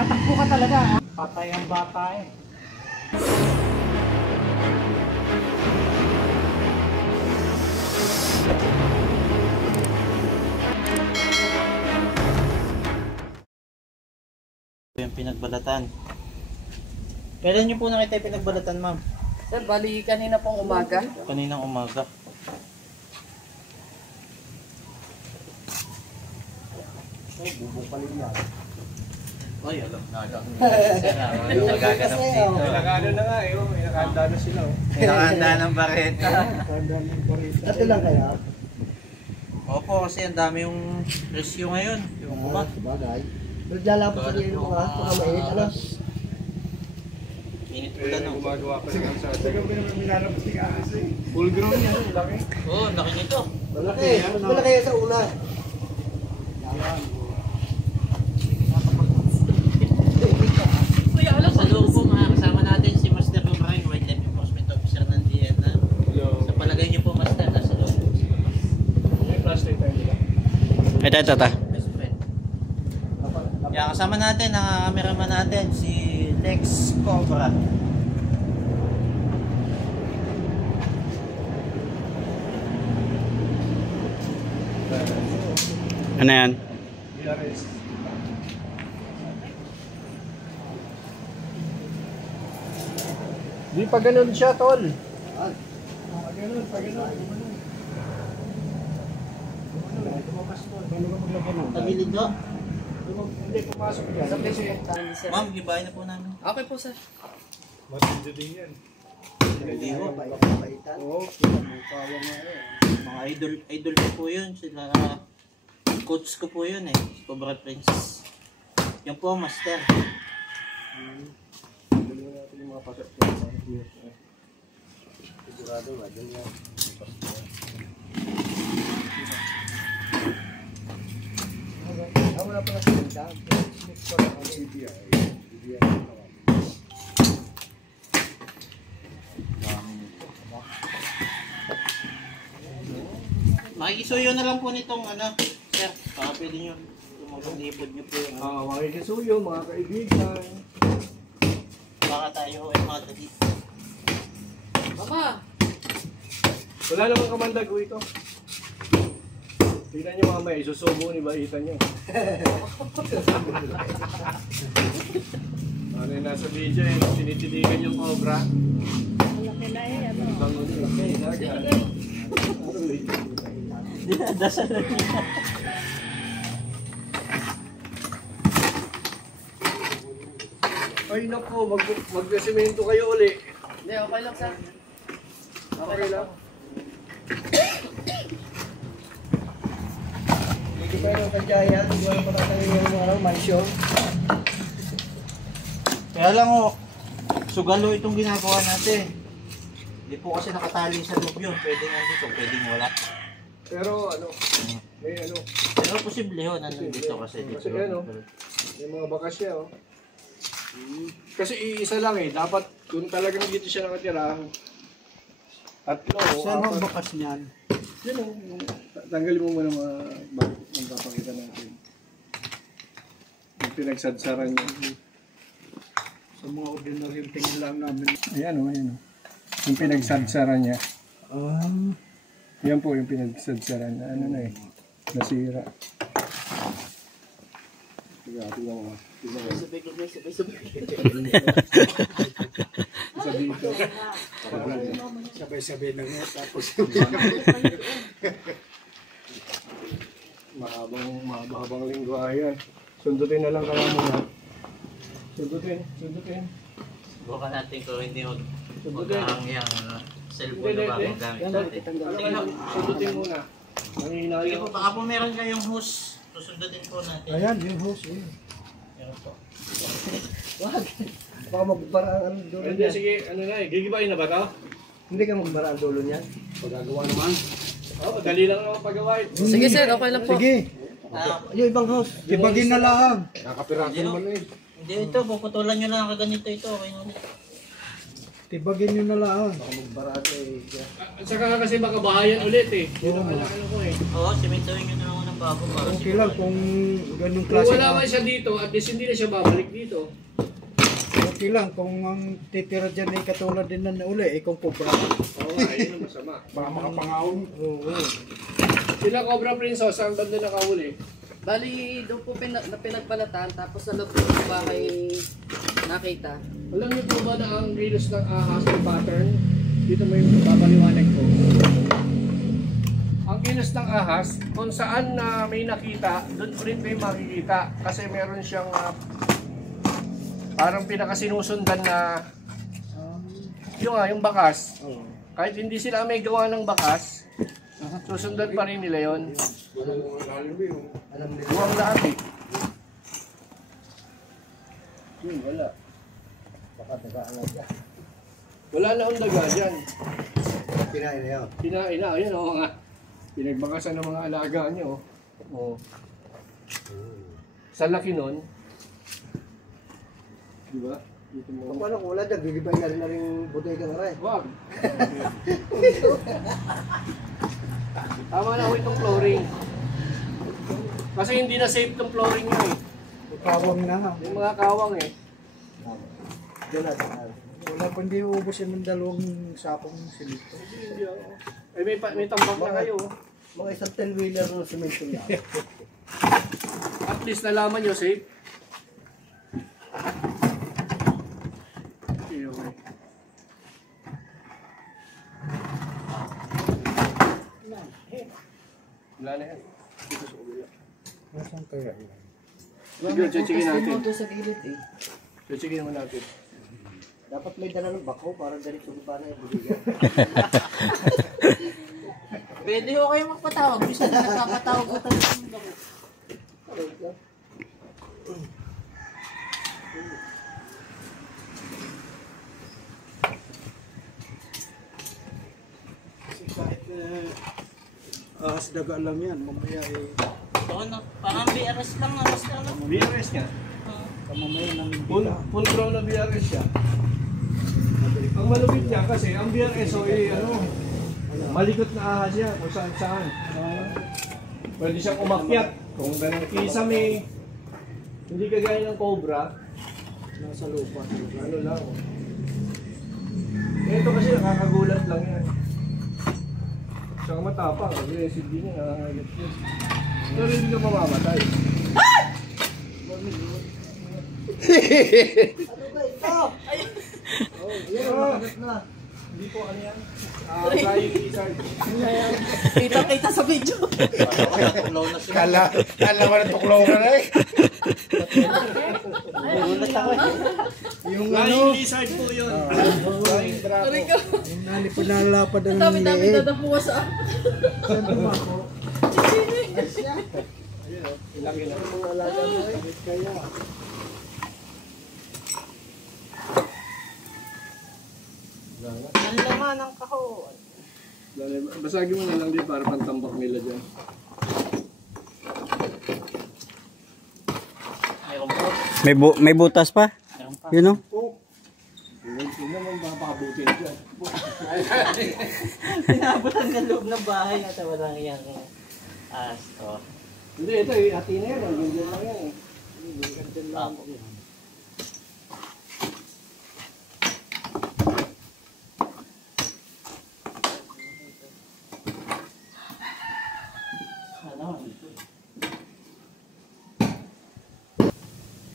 Tatakbo ka talaga. Patay ang bata eh. Yung pinagbalatan. Kailan nyo po nakita yung pinagbalatan, ma'am? Sir, bali kanina pong umaga. Kaninang umaga. Bubong pa rin yan. Ay, alam na lang. Nagaganap dito. Nakano na nga eh, may nakahanda na sila. Nakahanda ng bareta. Ito lang kaya? Opo, kasi ang dami yung rescue ngayon. Yung kuma. Bagay. Pero dyan lang po sa yung mga mainit. Ano? Init ulan, no? Gumagawa pa rin sa atin. Full grown yan, laki. Oo, laki nito. Malaki. Malaki yan sa una. Kuya, alam Sa loob po, mga kasama natin si Master Romain, Wildlife Enforcement Officer ng DNR. Sa palagay niyo po, Master, nasa loob. May flashlight tayo nila. Ito. Best friend. Yan, kasama natin, ang cameraman natin, si Lex Cobra. Ano yan? DRS. Di pa ganun siya, tol. Pag ganun. Tabilid do. Hindi pumasok yan. Ma'am, gibahin na po namin. Okay po, sir. Matindi din yan. Hindi ko. Oo. Mga idol ko po yun. Sila, coach ko po yun eh. Cobra Princess. Yan po ang master. Dali natin yung mga paset ko. Sigurado ba? Dali yan. Wala pa na sa Makikisuyo na lang po nitong ano, sir. Baka pwede nyo tumulong-lipod nyo po yung ano. Makikisuyo, mga kaibigan. Baka tayo ay madali. Mama! Wala namang kamandag ko ito. Tignan nyo mamaya, isusubo ni Baitan nyo. Ano yung nasa video eh, tinitiligan yung cobra. Malaki na eh, ano? Dinadasal lang niya. Ay naku, mag-semento kayo uli. Hindi, okay lang, sir. Okay lang. Hindi pa yung kajaya. Hindi wala pa natin yung mansyon. Kaya lang o, sugalo itong ginagawa natin. Hindi po kasi nakatali sa loob yun. Pwedeng nandito, pwedeng wala. Pero ano, may ano, Pero posible yun, nandito kasi dito. Kasi ano, may mga bakas siya oh. Kasi iisa lang eh, dapat kung talagang dito siya nakatira, tatlo o Saan ang apat. bakas niyan? Yun o, tanggalin mo muna mga magpapakita natin. Yung pinagsadsaran niya. Sa mga ordinary tingin lang namin. Ayan o, ayan o. Yung pinagsadsaran niya. Yan po yung pinagsadsaran niya. Ano na eh, nasira. Tingnan mo. Isa dito. Sabay-sabay lang yan. Tapos mahabang lingwahe yan. Sundutin na lang kaya muna. Sundutin. Subukan natin kung hindi Sundutin. yung cellphone na bagong gamit natin. Sige na. Sundutin muna. Nanginaya. Sige po, baka po meron kayong hose. Susundutin po natin. ayan, yung host. Meron po. Wag. Baka magbara ang dulo Hindi, niyan. sige, ano na eh. Gigibayin na ba ito? Hindi ka magbara ang dulo niyan. Pagagawa naman. Oo, madali lang naman paggawain. Sige, sir. Okay lang po. Sige. Ah, Yung ibang host. Ibagin na lang. Nakapiraso naman eh. hindi ito, puputulan nyo lang kaganito ito. Okay na ulit. Tibagin nyo na lang. At saka kasi baka bahayan ulit eh. Yun ang ano ko eh. Oo, simentohin nyo na lang ako ng bago ba? Okay lang kung ganung Kung klase wala na. man siya dito, at least hindi na siya babalik dito. Okay lang kung ang titira dyan ay katulad din na uli, kung kubra. Oo nga, yun ang masama. Baka makapangawin. Oo. Sila Cobra Princess, ang ganda nakahuli. Bali, doon po pinagbalatan, tapos sa loob ng bahay nakita. Alam niyo po ba na ang kilos ng ahas ng pattern? Dito mo yung papaliwanag ko. Ang kilos ng ahas, kung saan na may nakita, doon rin may makikita. Kasi meron siyang parang pinakasinusundan na yung bakas. Oo. Kahit hindi sila may gawa ng bakas, susundan pa rin nila yun. Buwang lahat eh. Yun, wala. Baka nag-aalag ka. Wala na akong daga dyan. Kinain na yun. Kinain na, ayun o nga. Pinagbakasan ng mga alaga niyo. Oh. Sa laki nun. Diba? Dito mo. Kung anong ulan dyan, bibigay na rin butay ka na rin. Wag. Tama na ho itong flooring. Kasi hindi na safe itong flooring nyo eh. Kawang na ha. Yung mga kawang eh. Diyan na. Wala pa hindi ubos yung dalawang sapong silito. Hindi ako. Eh may tambak na kayo. Mga isang 10-wheeler ng semento niya. At least nalaman nyo safe. Okay, okay. Wala na yan. Dito sa ulo. Nasaan kaya yun? Sige, chichigin natin. Doon sa gilid eh. Chichigin naman natin. Dapat may dala ng bako para dali sugupan na yung bibigyan. Pwede ho kayo magpatawag. Gusto na nagpapatawag ko talaga. Kasi kahit ahas daga lang yan, mamaya eh, Oo na. Parang BRS lang. Aras lang. BRS nga. kamamaya ng Full grown na BRS siya. Ang malupit niya kasi, ang BRS o malikot na ahas siya kung saan saan. Pwede siyang umakyat. Kung ganang kisame, hindi kagaya ng cobra, nasa lupa. ano lang. Ito kasi nakakagulat lang yan. Saka matapang, aggressive din yan, nakakagulat yun. Pero hindi ka mamamatay. Hindi po ano yan. Flying lizard. Kita-kita sa video. Tuklaw na sila. Kala mo na tuklaw ka na eh. Gulat ako eh. Yung Flying lizard po yun. Flying drago. yung nalipad ang Dami-dami liit. dadapuwa sa Saan tumako? Ayun o, ilaki na. Mga alaga na eh. Kaya. Ang laman ng kahon. Basagin mo na lang din para pantambak nila dyan. Mayroon po. May butas pa? Mayroon pa. Yun o. Hindi naman mapakabutin dyan. Pinabutan ng loob ng bahay at walang iyang asto. Hindi, ito eh, hati na yan. Hanggang dyan lang yan eh. Apo.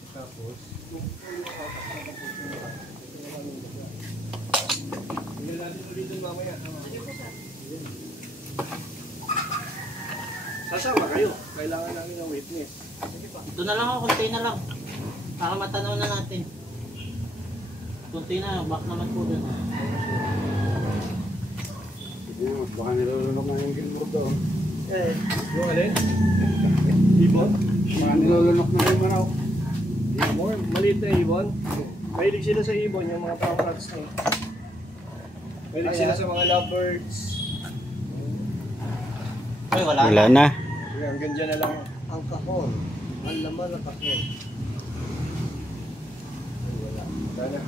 Tapos, hindi natin ulit dun mamaya. Sasama kayo. Kailangan namin ng witness. Ito na lang ako, kunti na lang. Para matanaw na natin. Kunti na, back naman po dun. Baka nilulunok na yung gilmore daw. Yung alin? Ibon? Baka nilulunok na yung manaw. Ibon? Maliit na ibon? Mahilig sila sa ibon, yung mga pamrats na. Mahilig sila sa mga lovebirds. Ay, wala Wala na. na. Sige, hanggang dyan na lang. Ang kahon. Ang laman ng kahon. Wala na.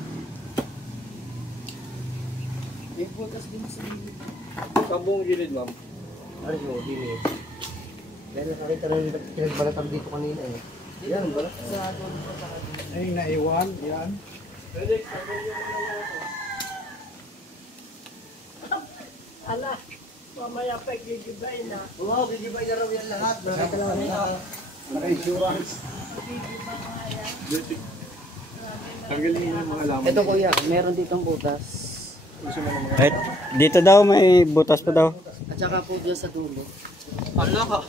may butas din sa gilid. Kabuong gilid, ma'am. Ano yung dinis? Dahil nakakita rin pinagbalatan dito kanina eh. Yan, ang balat. Sa doon po sa kanila. Ay, naiwan. Yan. Felix, tanggalin mo na lang ako. Ala, mamaya pa gigibay na. Oo, gigibay na raw yan lahat. Naka-insurance. Tanggalin mo yung mga laman. Ito kuya, meron ditong butas. Right. Dito daw may butas pa daw. At saka po dyan sa dulo. Ano ka?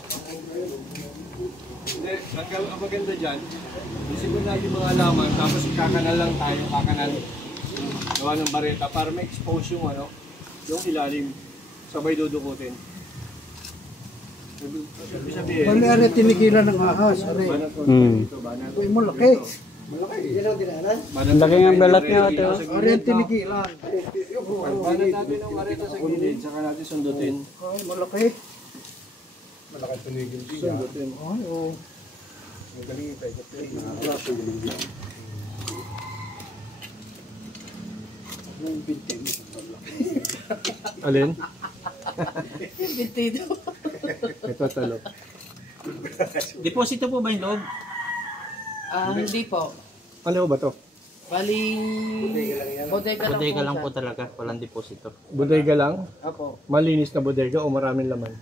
Hindi, ang maganda dyan, isipin natin yung mga laman, tapos kakanal lang tayo, kakanal. Gawa ng bareta para ma-expose yung ano, yung ilalim. Sabay dudukutin. Ibig sabihin, Bali, ano, tinigilan ng ahas. Are. banat ko Hmm. dito, banat. Uy, malaki. Malaki. Yan ang dinanan. Banat Laki natin ng balat yung niya, relo ate, oh. sa Are, gilid. tinigilan. Banat natin ng areta sa gilid, saka natin sundutin. Ay, malaki. Sundutin. Ay, oo. Alin? Bintido. Ito talo. Deposito po ba yung loob? Hindi po. Ano ba to? Bali, bodega lang Bodega lang siya. po talaga, walang deposito. Bodega lang? Apo. Malinis na bodega o maraming laman?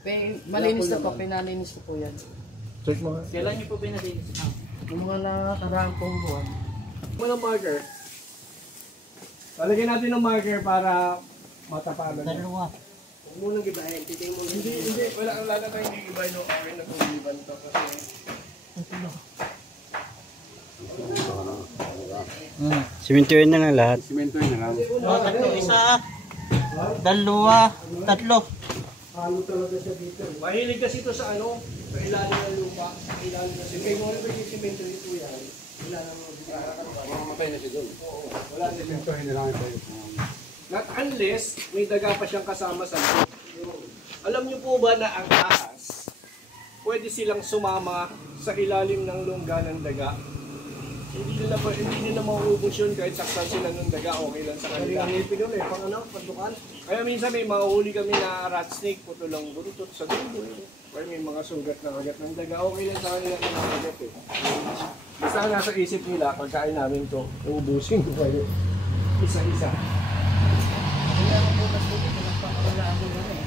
Malinis na po, pinalinis ko po yan. Check mo nga. Kailan niyo po pinalinis? Yung mga nakakaraang pong buwan. Walang marker. Lalagyan natin ng marker para matapalan. Dalawa. Huwag mo nang gibahin. Titingin mo. Hindi. Wala na tayong gigibay no. Okay na kung giban to kasi... Simentoin na lang lahat. Tatlo, isa, dalawa, tatlo. Halo talaga siya dito. Mahilig kasi ito sa ano, sa ilalim ng lupa, sa ilalim ng simento. Kaya mo rin yung simento dito yan. Ilalim ng lupa. Mamatay na siya doon. Oo, wala na siya. Not unless may daga pa siyang kasama sa loob. Alam niyo po ba na ang ahas, pwede silang sumama sa ilalim ng lungga ng daga? Hindi nila mauubos yun kahit saktan sila ng daga, okay lang sa kanila. Ang ngipin yun eh. Pang ano, pandukan. Kaya minsan may mahuli kami na rat snake, putulang buntot sa dulo. Kaya may mga sugat na kagat ng daga, okay lang sa kanila na nakagat eh. Basta ang nasa isip nila, pagkain namin to, uubusin ko kayo. Isa-isa. Hindi ako butas dito, pinagpakawalaan ko na eh.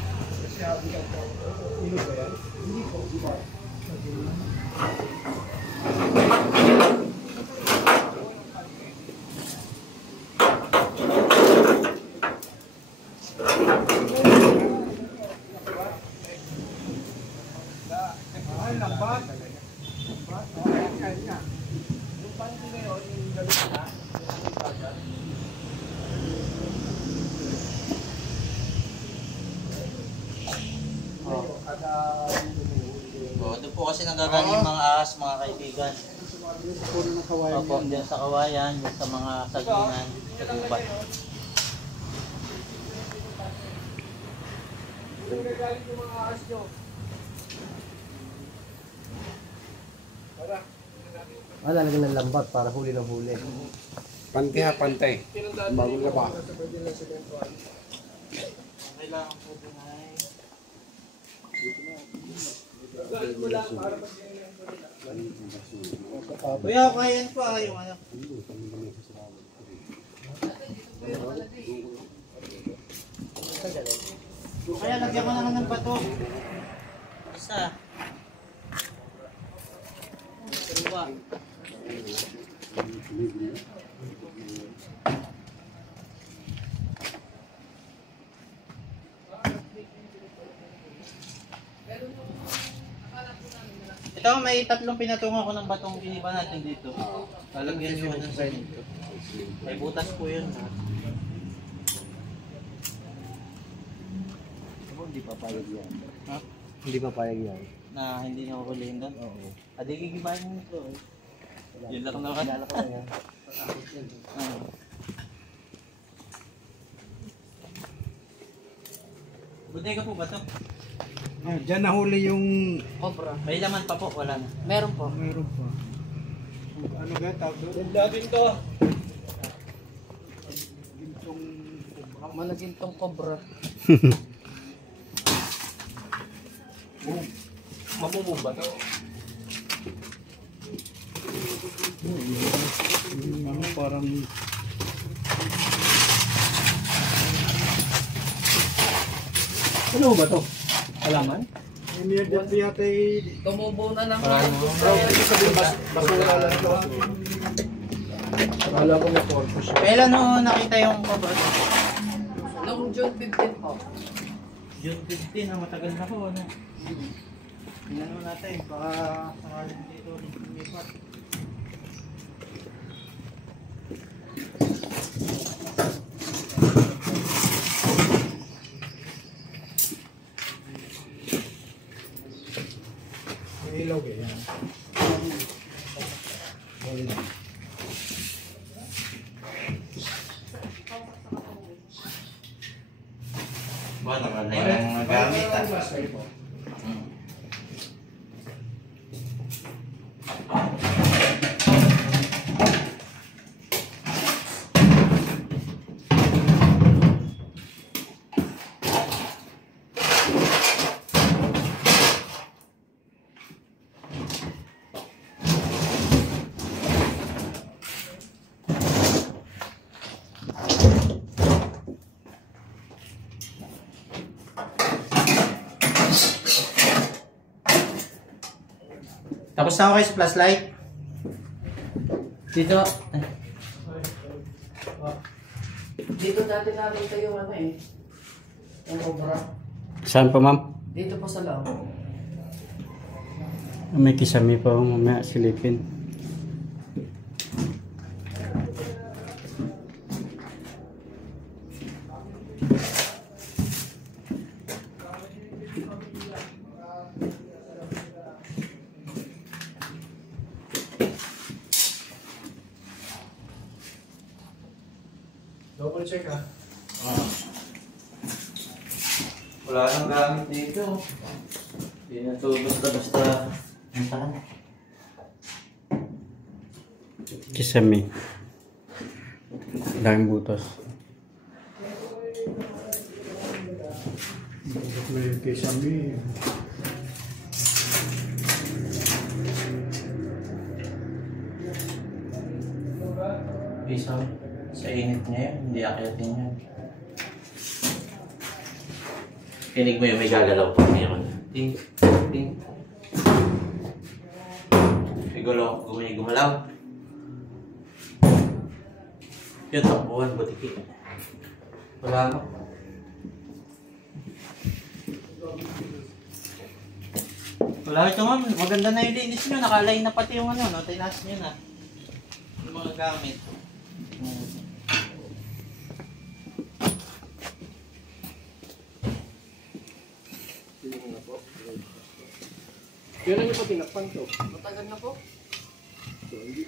Ilog ba yan? Ay, lambat. Yung panty na yun, yung galit na, Doon po kasi nanggagaling yung mga ahas, mga kaibigan. Puro ng kawayan. Opo, dyan sa kawayan, dyan sa mga sagingan, sa gubat. yung nagalit yung mga ahas nyo. Wala lagyan ng lambat para huli ng huli. Pantay ha, pantay. Bago ka pa. Kailangan po din ay... Kuya, kaya po yung ano. Kaya lagyan ko na lang ng bato. Isa. Dalawa. Ito, may tatlong pinatungan ko ng batong iniba natin dito. Lalagyan nyo ng semento. May butas po yun. Hindi papayag yan. Ha? Hindi papayag yan. Na hindi na kukulihin doon? Oo. Adi, gigibahin mo ito. Yun lang naman. Kilala ko na yan. Bodega po ba ito? Diyan nahuli yung... Cobra. May laman pa po, wala na. Meron po. Meron pa. Ano ba tawag doon? Ganda din to. Gintong... Malagintong cobra. Amo mo ba to? Ano, parang Ano ba to? Alaman? immediate yata Tumubo na lang. basura lang ito. Akala ko may purpose. Kailan ho nakita yung cobra? Noong June 15 po. June 15, matagal na ho, ano? Tingnan mo natin, baka sakaling dito lumipat. May ilaw eh. Yan. Ba, naman na yung nagamit ah. Tapos na ako kayo sa flashlight. Dito. Dito dati nakita yung ano eh. Yung cobra. Saan pa, ma'am? Dito po sa loob. May kisame pa ako mamaya silipin. Double check ah. Wala nang gamit dito. Hindi na ito basta-basta. Antahan. Kisame. Daming butas. May kisame. Isang sa init niya yun, hindi akitin yan. Kinig mo yung may gagalaw pa meron. Ting, ting. Gumalaw. Yun, takbuhan, butiki. Wala no? Wala ito ma'am, maganda na yung linis nyo. Nakalay na pati yung ano, no? Tinas nyo na. Yung mga gamit. Kailan niyo pa tinakpan to? Matagal na po. Hindi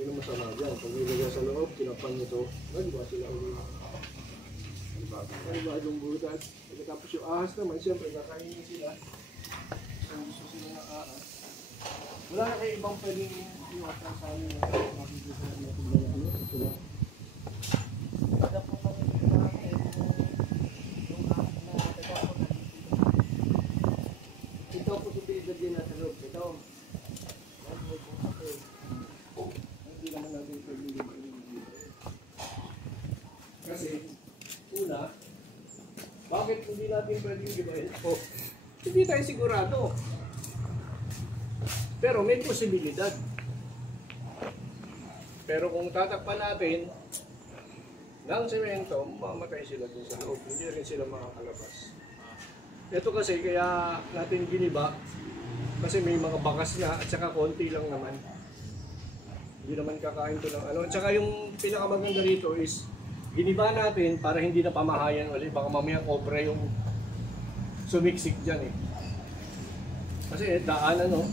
na masama dyan. Pag nilagay sa loob, tinakpan nyo to. Naliba sila ulit. Naliba yung butas. Pagkatapos yung ahas naman, siyempre kakainin sila. Kung gusto sila ng ahas. Wala na kayo ibang pwedeng iwasan sa amin na makikita natin na ano. Ito lang. Wala po kami yung ahas na nagkakapon na ito po tubig din na sa loob. Ito. Hindi naman natin pwedeng kasi, una, bakit hindi natin pwedeng gibahin? Oh, hindi tayo sigurado. Pero may posibilidad. Pero kung tatakpan natin ng semento, mamatay sila dun sa loob. Hindi rin sila makakalabas. Ito kasi kaya natin giniba kasi may mga bakas na at saka konti lang naman. Hindi naman kakain to ng ano. At saka yung pinakamaganda rito is giniba natin para hindi na pamahayan ulit. Baka mamaya cobra yung sumiksik dyan eh. Kasi daan ano.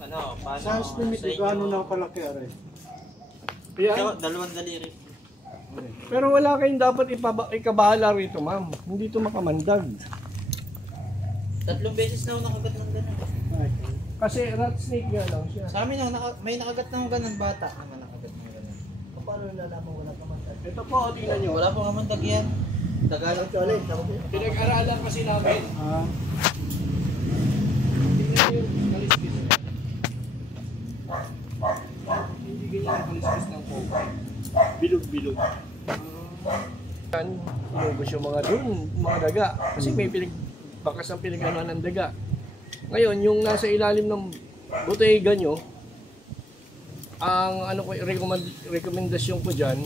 Ano, paano Saan limit ko ano na kalaki aray? Kaya, dalawang daliri. pero wala kayong dapat ikabahala rito, ma'am. Hindi ito makamandag. 3 beses na ako nakagat ng ganun. Kasi rat snake nga lang siya. Sa amin, may nakagat ng ganun bata. Naman nakagat ng ganun. Paano nalalaman wala kamandag? Ito po, tingnan nyo. Wala po naman dagyan. Tagalog ko ulit. Pinag-aralan kasi namin. Tingnan nyo yung kaliskis. Hindi ganyan ang kaliskis ng coke. Bilog-bilog. Yan, inubos yung mga dun, mga daga. Kasi may bakas ang pinag-anuhan ng daga. Ngayon, yung nasa ilalim ng botega nyo, ang ano ko, rekomendasyon ko dyan,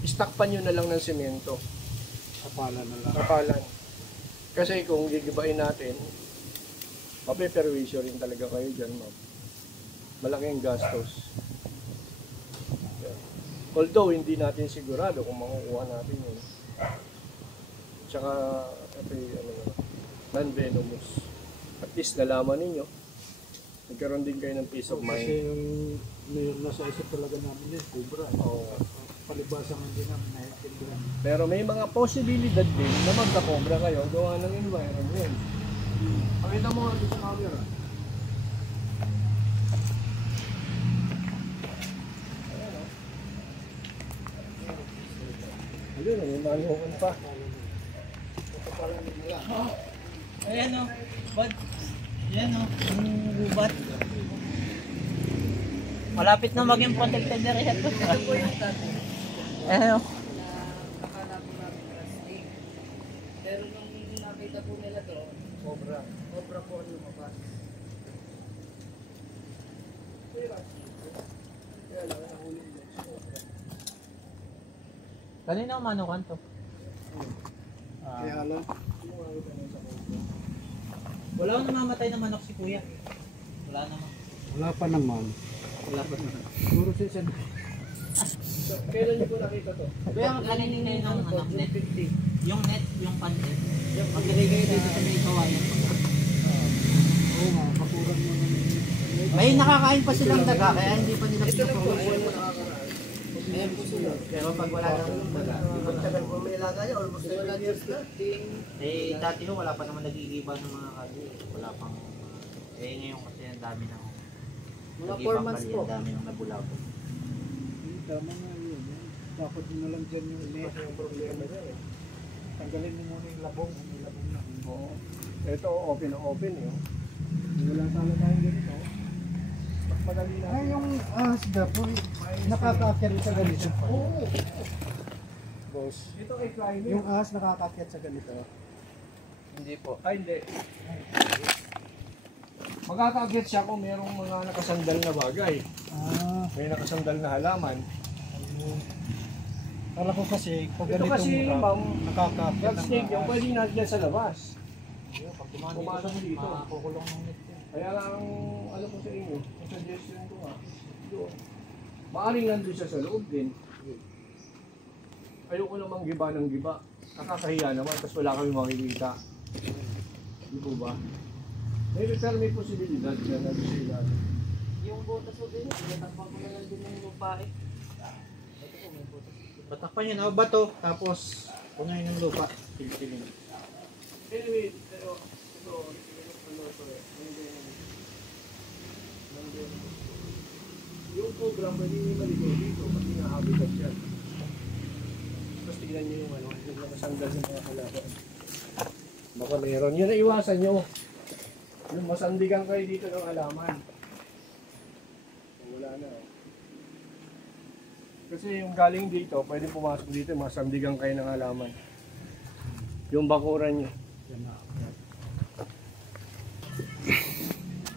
istakpan nyo na lang ng semento. Kapalan na lang. Kapalan. Kasi kung gigibain natin, mapeperwisyo rin talaga kayo dyan, ma'am. Malaking gastos. Yan. Although, hindi natin sigurado kung makukuha natin yun. Tsaka, ito non-venomous. At least nalaman ninyo, nagkaroon din kayo ng peace of Kasi mind. yung nasa isip talaga namin yun, cobra. Oo. Palibasa nga din namin naiintindihan. Pero may mga posibilidad din na magkakobra kayo gawa ng environment. Pakita mo nga dito sa camera. Ayun, may manuhon pa. Ayan o. Bad. Ayan o. Yung gubat. Malapit na maging protected area to. Ito po yung dati Ayan o. na akala po namin plastic. Pero nung nakita po nila doon, cobra po ang lumabas. Kanina manukan to. Kaya lang, Wala akong namamatay na manok si kuya. Wala naman. wala pa naman. Wala pa naman. Puro si San. Kailan niyo po nakita to? Kuya, magkano din ng ano, net? Yung net, yung pan-net. Magkano kayo dito sa may kawayan. Oo nga, pakuran mo naman. May nakakain pa silang daga, kaya hindi pa nila Ito lang po, pinupulis. ayun mo nakakaraan. Ayan po sila. Pero pag wala nang daga, Tagal po may ilaga niya, almost 7 years na. eh dati ho, wala pa naman nagigiba ng mga kali. Wala pang, eh ngayon kasi ang dami ng Mga nagibang 4 months kali, po. ang dami ng nabulaw. Tama nga yun. Dapat mo na lang dyan yung net. Yung problema niya eh. Tanggalin mo muna yung labong. May labong na. Oo. Ito, open na open eh. Wala sana tayong ganito. Mas madali na. Ay, yung ahas na po, nakakaakyat sa ganito. Oo. Boss. Ito ay climate. Yung ahas nakakaakyat sa ganito. Hindi po. Ay, hindi. Magkakaagit siya kung merong mga nakasandal na bagay. May nakasandal na halaman. Kala ko kasi, pag Ito ganito kasi, mura, ma'am, nakakaakyat Black ng snake yung ahas. pwedeng nandiyan sa labas. Pag Pumasok dito. Makukulong ng net yun. Kaya lang, ano ko sa inyo, ang suggestion ko nga, doon. Maaring nandun siya sa loob din. Ayoko namang giba ng giba. Nakakahiya naman, tapos wala kami makikita. Di po ba? Pero may posibilidad na nandun siya ilalim. Yung butas ko din, tinatakpan ko na lang din ng lupae. Ito po, may butas. Batakpan yun, bato, tapos punuin ng lupa. Pilipilin. Anyway, pero ito, ano ito eh, yung program pwede nyo maligaw dito pag hinahabitat yan. Tapos tignan nyo yung ano, yung mga sandal ng mga kalaban. Baka meron. Yun na iwasan nyo. Yung masandigan kayo dito ng halaman. Wala na. Kasi yung galing dito, pwede pumasok dito, masandigan kayo ng halaman. Yung bakuran nyo.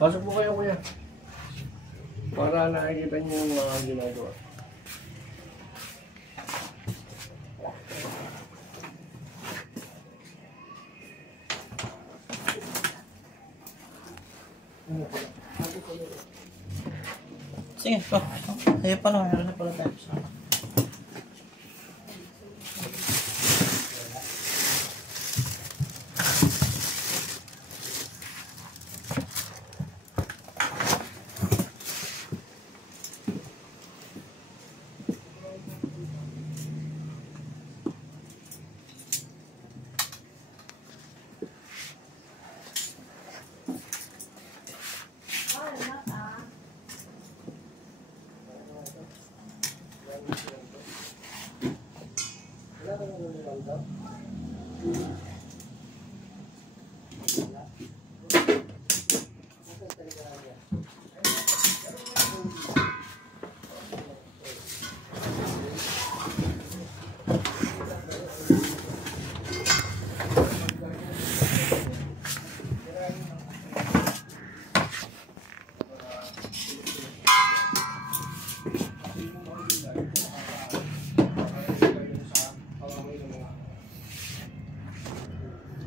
Pasok po kayo, kuya. Para nakikita niyo yung mga ginagawa. Sige, pa. Ayun pa lang, meron na pala tayo sa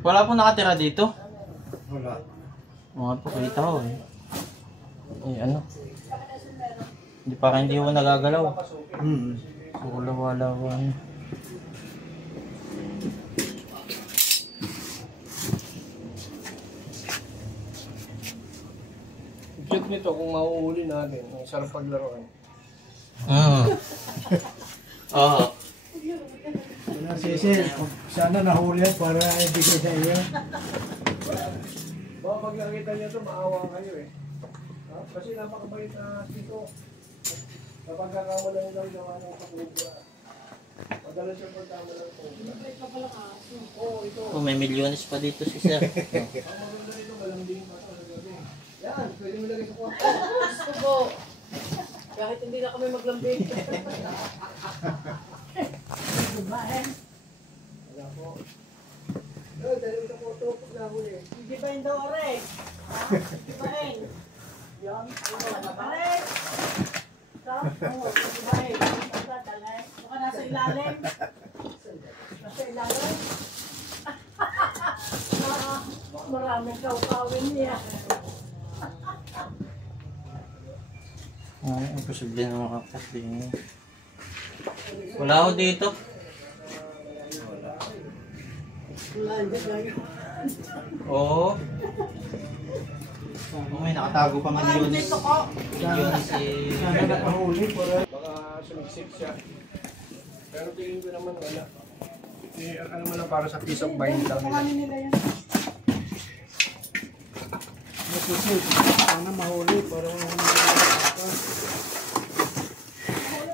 Wala pong nakatira dito. Wala. Mga po, kita ko eh. Eh, ano? Hindi parang hindi ko nagagalaw. Wala. Cute nito kung mahuhuli natin. Ang sarap paglaruan. Oo. Cecil, sana nahuli para ibigay sa iyo. Baka pag nakita niyo ito, maawa kayo eh. Ha? Kasi napakabait na dito. Kapag kakawalan lang gawa ng pagkubra. Madalas siya pagkakawalan po. Oo, ito. Oh, may milyones pa dito si sir. Ang maganda nito, malambing pa ito sa gabi. Yan, pwede mo lagay sa kwarto. Gusto ko. Kahit hindi na kami maglambing. Wala po. Dali mo sa kwarto pag nahuli. Hindi ba yung daw, Orek? Hindi ba yun? Yan. Orek! Stop. Oo, hindi ba yun? Baka nasa ilalim. Nasa ilalim. Maraming kaw-kawin niya. Ay, imposible na makakasling. Wala ako dito. Wala, hindi ba yun? Oo. May nakatago pa milyones. Milyones Sana nakahuli para Baka sumiksik siya. Pero tingin ko naman wala. Eh, ano mo lang para sa peace of mind lang nila. Cecil, sana mahuli para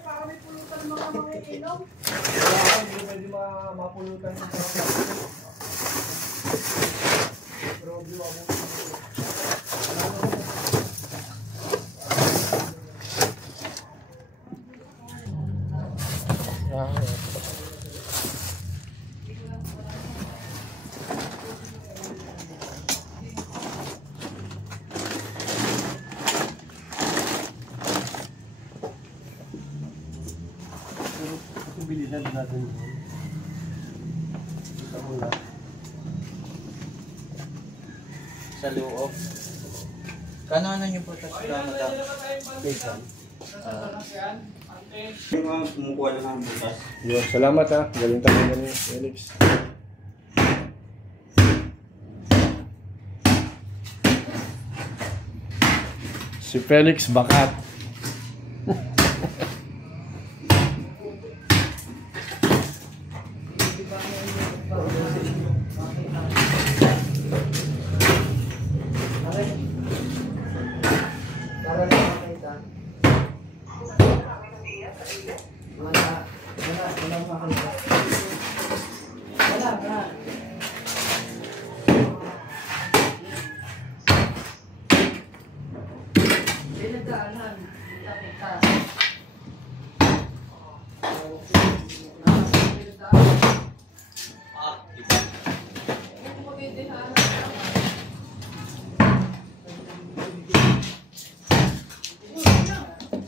Para may pulutan ng mga inom. Wala ka, hindi pwede mapulutan yung mga problem ako. Bilisan natin. Ito muna. sa loob. Kano yung putas ka madam? Yung mga kumukuha lang ang butas. Yun, salamat ha. Galing tayo na ni Felix. Si Felix Bakat. para lang makita. Wala makita. Wala. Dinadaanan. Kita.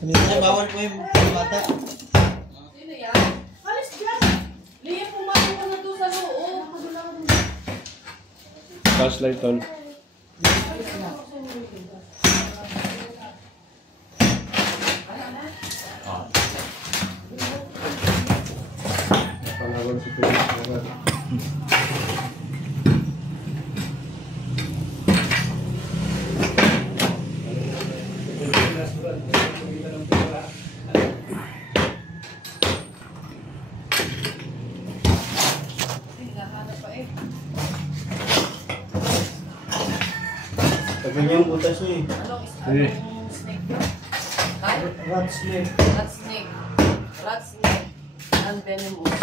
Ay, bawal po yung bata. Sino yan? Alis dyan! Liam, pumasok ka na doon sa loob. Flashlight on. Panawan si Felix Bakat. Hinahanap pa eh. Tagal yung butas niya eh. Anong Eh. snake yun? Hi? Rat snake. Rat snake. Rat snake. Unvenomous.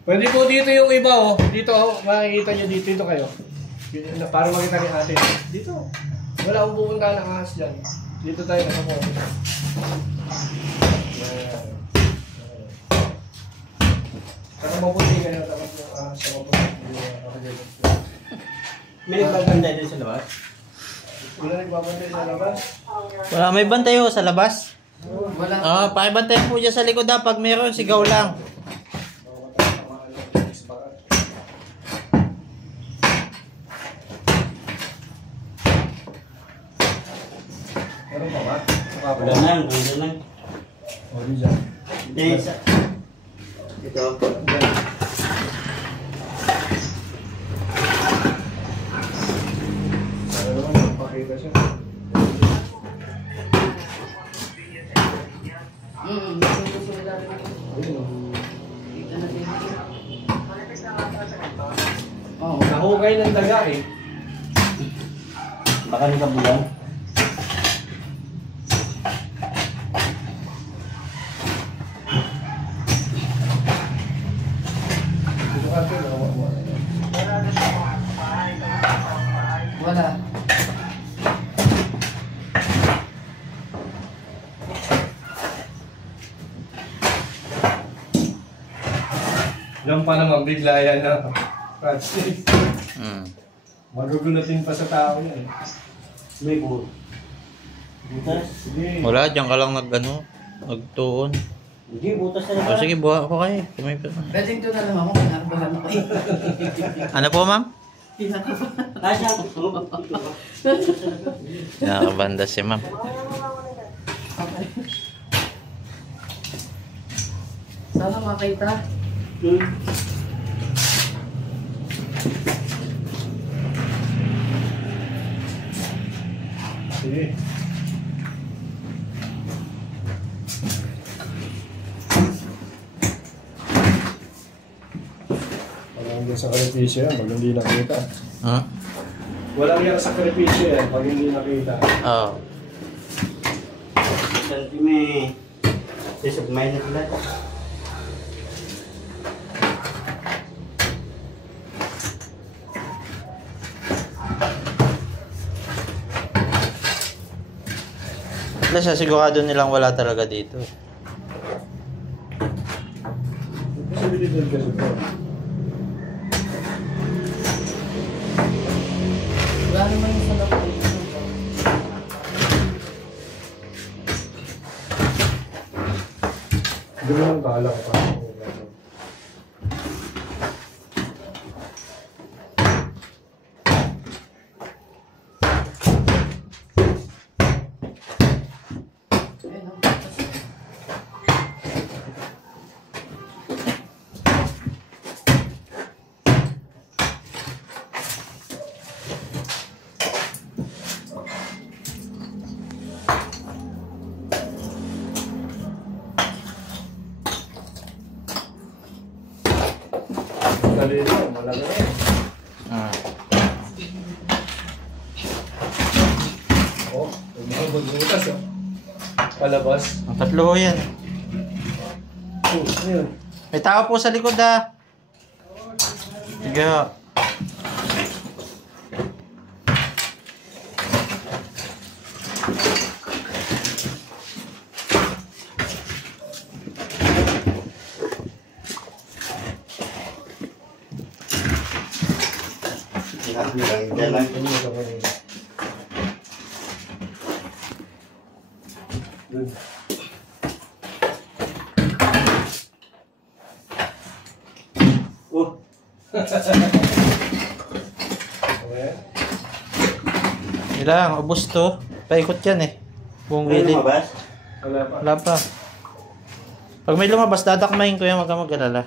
Pwede po dito yung iba oh. Dito oh. Makikita nyo dito. Dito kayo. Para makita ni ate. Dito. Wala akong pupunta ng ahas dyan. Dito tayo nakapokus. Yan. Saka maputi ka na tapos yung ahas sa maputi. May nagbabantay din sa labas. Wala nagbabantay sa labas. Wala, may bantay ho sa labas. Wala. Pakibantay po dyan sa likod pag meron, sigaw lang. Meron pa ba? Wala na, wala na. O, di dyan. Hindi, isa. Ito. Ano naman, magpakita siya. Gusto nila rin ako. Kita na din. Oo. Nahukay ng daga eh. Baka nikabulan. Dito ka ito, nawa. Wala. Yan pa naman, bigla yan na. Plastic. Magugulutin pa sa tao yan. May buo. Butas? Sige. Wala, dyan ka lang nagtuon. Hindi, butas na O sige, buha ako kayo. Tumay pa. Pwede ito na lang ako. Kinakabahan ako. Ano po, ma'am? Kinakabahan. Ah, siya. Nakakabanda si ma'am. Okay. Sana makita. Sige. Walang yung sakripisyo yan, pag hindi nakita. Huh? Walang yung sakripisyo yan, pag hindi nakita. Oo. Santi may sisugmay na sila. Wala siya, sigurado nilang wala talaga dito. Posibilidad kasi po. Wala naman yung sa loob. Hindi mo lang bahala ka pa. Ayun, ang Dali lang, malaga na. Ah. Oh, may mga butas oh. Palabas. Ang tatlo ho yan. Oh, ano yun? May tao po sa likod ha. Sige ho. Jalan. Ano mo sa kanina? Dun. Oh, Okay. Ilang, ubos to. Paikot yan eh. Buong may gilid. lumabas? Wala pa. Wala pa. Pag may lumabas, dadakmahin ko yan. Huwag ka mag-alala.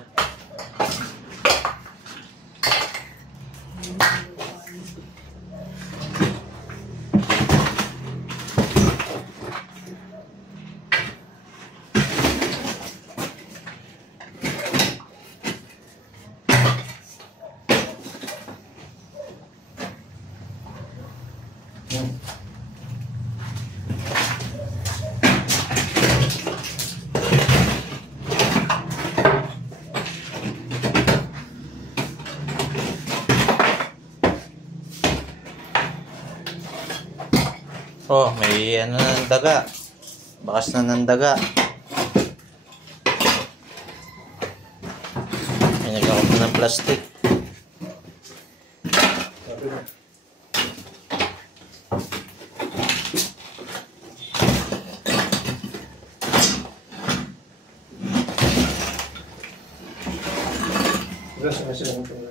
Oh, may ano na ng daga. Bakas na ng daga. May nagkakot na ng plastic. Sabi na. Gas na sila ng pera.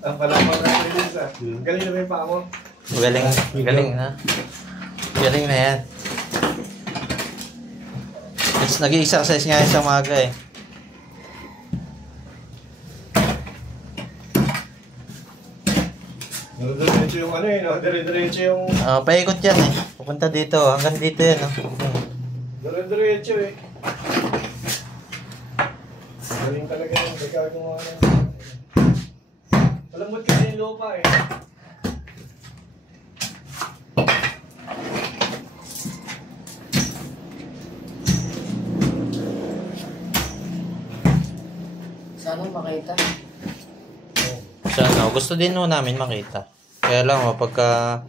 Ang palaman na Galing na ba yung paa mo? Galing, galing na. Galing na yan. Nag-i-exercise nga sa umaga eh. Dire-diretso yung ano eh, no? Dire-diretso yung... Paikot yan eh. Pupunta dito. Hanggang dito yan. Dire-diretso eh. Galing talaga yung pagkagawa ng... Malambot kasi yung lupa eh. Sana makita. So, gusto din ho namin makita. Kaya lang ho, pagka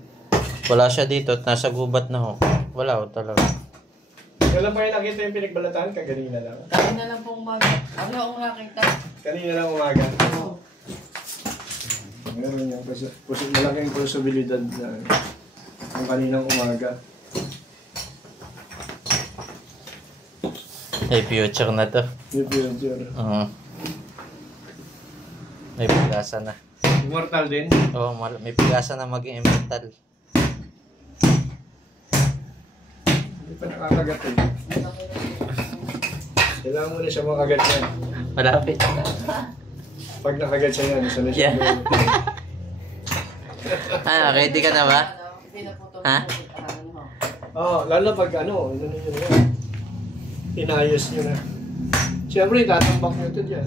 wala siya dito at nasa gubat na ho, wala ho talaga. Kailan pa yung nakita yung pinagbalatan? Kaganina lang. Kanina lang pong umaga. Ano akong nakita? Kanina lang umaga. Oo. Meron yung malaking posibilidad na yung kaninang umaga. May future na to. Yung future. May pag-asa na. Immortal din? Oo, may pag-asa na maging immortal. Hindi pa nakakagat eh. Kailangan mo na siya makagat yan. Malapit. Pag nakagat siya yan, isa na siya. Ready ka na ba? Ha? Oo, lalo pag ano nyo na yan. Inayos nyo na. Siyempre, tatambak nyo ito dyan.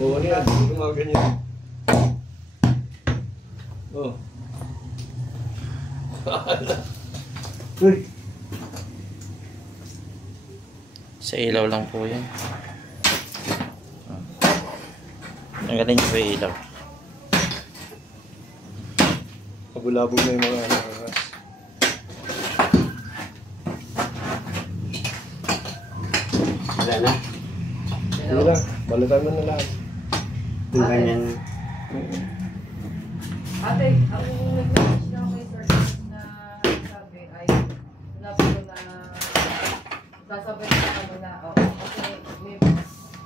Oo, ano yan? Gumaganyan. Oo. Uy! Sa ilaw lang po yan. Tanggalin niyo po yung ilaw. Kabulabog na yung mga nakakas. Wala na. Hindi lang, balatan mo na lahat. Yung ganyan. Ate, ang nag-message na ako kay Sir na sabi ay wala po na sasabay na ano na kasi may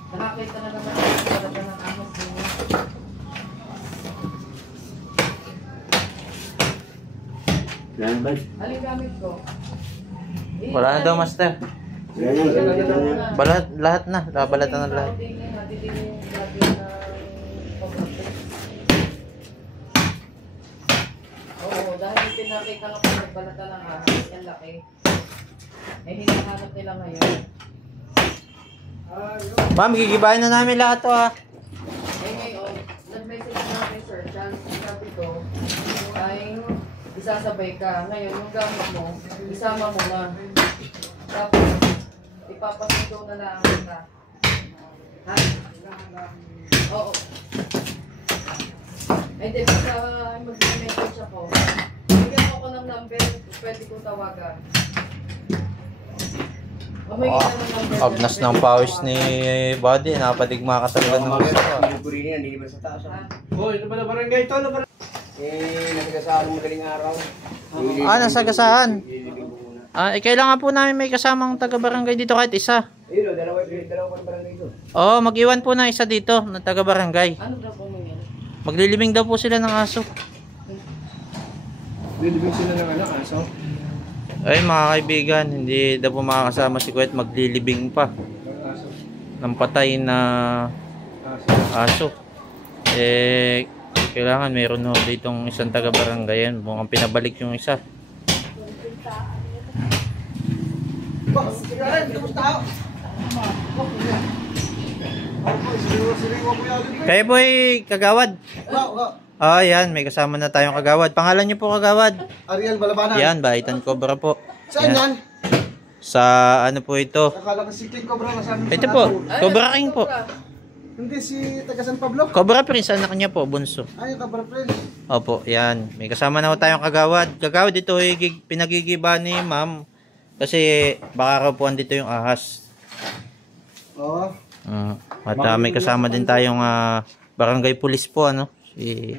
nakakita na naman ako talaga ng ahos din. Yan ba? Alin gamit ko? Wala na daw, master. Ganyan, ganyan. Lahat na. Balatan na lahat. Oo, dahil pinakita ka pa nagbalatan ng ahas, ang laki. Eh, hinahanap nila ngayon. Ma'am, gigibahin na namin lahat to ha. Eh, ngayon, nag-message na kay Sir Charles, sabi ko, ay isasabay ka. Ngayon, yung gamit mo, isama mo na. Tapos, ipapasundo na lang kita. Ha? Oo. Ay, di ba sa mag-message ako, bigyan mo ko ng number, pwede kong tawagan. Agnas ng pawis ni Buddy. Napadigma ka talaga ng gusto. Pinupuri niya, hindi ba sa taas? Oh, ito pala barangay ito, ano ba? Nagkasaan mo galing araw. Nasa gasaan. Kailangan po namin may kasamang taga-barangay dito kahit isa. Ayun, dalawa pa ng barangay ito. Oo, mag-iwan po na isa dito na taga-barangay. Ano daw po nangyari? Maglilibing daw po sila ng aso. Lilibig sila ng anak, aso? Ay mga kaibigan, hindi daw po makakasama si Kuwait, maglilibing pa Ng aso. ng patay na aso. Kailangan meron ho ditong isang taga-barangay yan. Mukhang pinabalik yung isa. Kayo po ay kagawad. Yan, may kasama na tayong kagawad. Pangalan niyo po kagawad? Ariel Balabanan. Yan, Baitan Cobra po. Saan yan? Sa ano po ito? Akala ko si King Cobra na sabi Ito po, Cobra King po. Hindi si taga San Pablo. Cobra Prince, anak niya po, bunso. Ay, Cobra Friend. Opo, yan. May kasama na ho tayong kagawad. Kagawad ito ay pinagigiba ni ma'am. Kasi baka raw po andito yung ahas. Oo. At may kasama din tayong barangay police po, ano? Si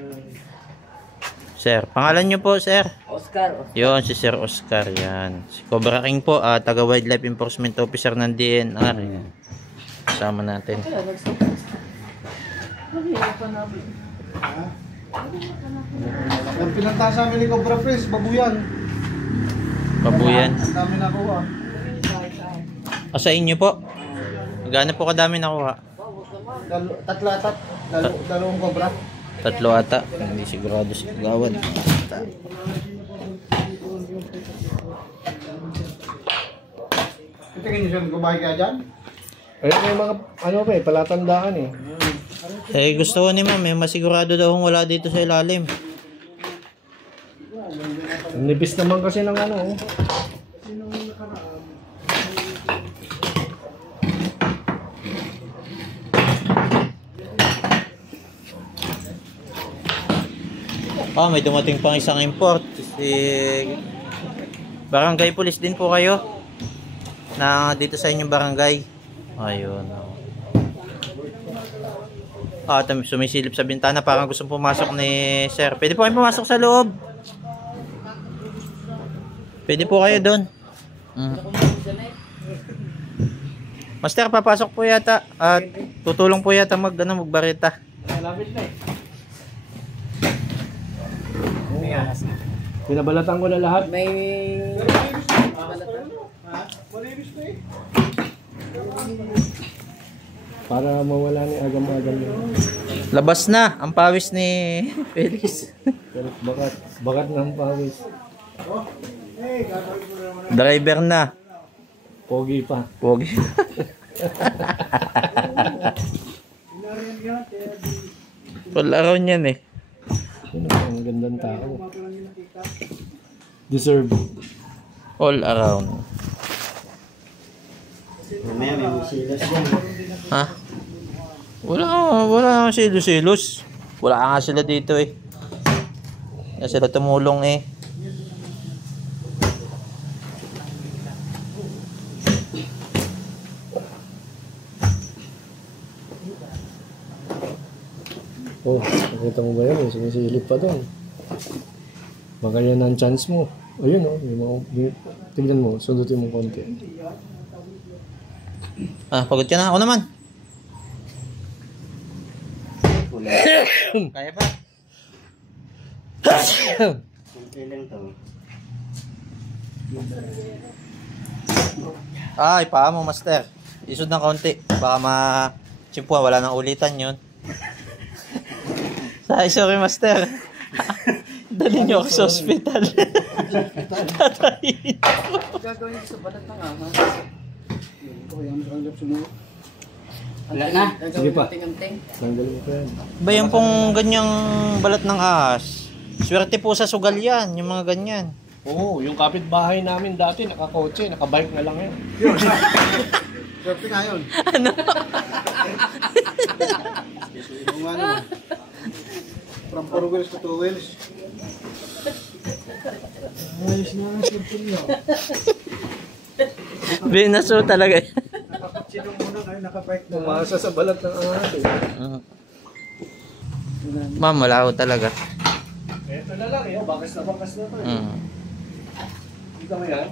Sir. Pangalan niyo po, sir? Oscar. Yun, si Sir Oscar, yan. Si Cobra King po, taga Wildlife Enforcement Officer ng DNR. Yan. Kasama natin. Yung pinanta sa amin ni Cobra Prince, babuyan. Babuyan. Ang dami nakuha. Sa inyo po? Gaano po kadami nakuha? Dalawang Cobra. 3 ata. Hindi sigurado si Kagawad. Tingin niyo siya kumain kaya dyan? Ayun may mga ano pa palatandaan eh. Gusto ko ni ma'am, masigurado daw kung wala dito sa ilalim. Nipis naman kasi ng ano. May dumating pang isang import. Si Barangay Police din po kayo na dito sa inyong barangay. Ayun. Sumisilip sa bintana, parang gusto pumasok ni Sir. Pwede po kayo pumasok sa loob. Pwede po kayo doon. Master, papasok po yata at tutulong po yata magbarita. Malapit na eh. Pinabalatan ko na lahat. May... Para mawala ni agam-agam yun. Labas na ang pawis ni Felix. Pero bakat ng pawis. Driver na. Pogi pa. Pogi. All around yan eh. Ano, ang gandang tao. Deserve. All around. Mamaya may musilos yan. Ha? Wala nga silos-silos. Wala nga sila dito eh. Kaya sila tumulong eh. Oh, nakita mo ba yan? May sumisilip pa doon. Baka yan ang chance mo. Ayun oh, tignan mo, sundutin mo konti. Pagod ka na. Ako naman. Kaya pa. Kunti lang to. Paa mo, master. Isod ng kaunti. Baka ma-chimpuan. Wala nang ulitan yun. Sorry, master. Dali niyo ako sa ospital. Tatayin ko. Gagawin ko sa balat ng ahas. Wala na. Sige pa. Anting-anting. Tanggalin mo pa yan. Ba yan pong ganyang balat ng ahas? Swerte po sa sugal yan, yung mga ganyan. Oo, yung kapitbahay namin dati, nakakotse, nakabike na lang yan. Swerte nga yun. Ano? Yung ano, from 4 wheels to 2 wheels. Ayos na ang swerte niyo. Binaso talaga. Nakapatsinong muna ngayon, nakapike na. Umasa sa balat ng ahas eh. Ma'am, wala ko talaga. Ito na lang eh, bakas na to eh. Kita mo yan?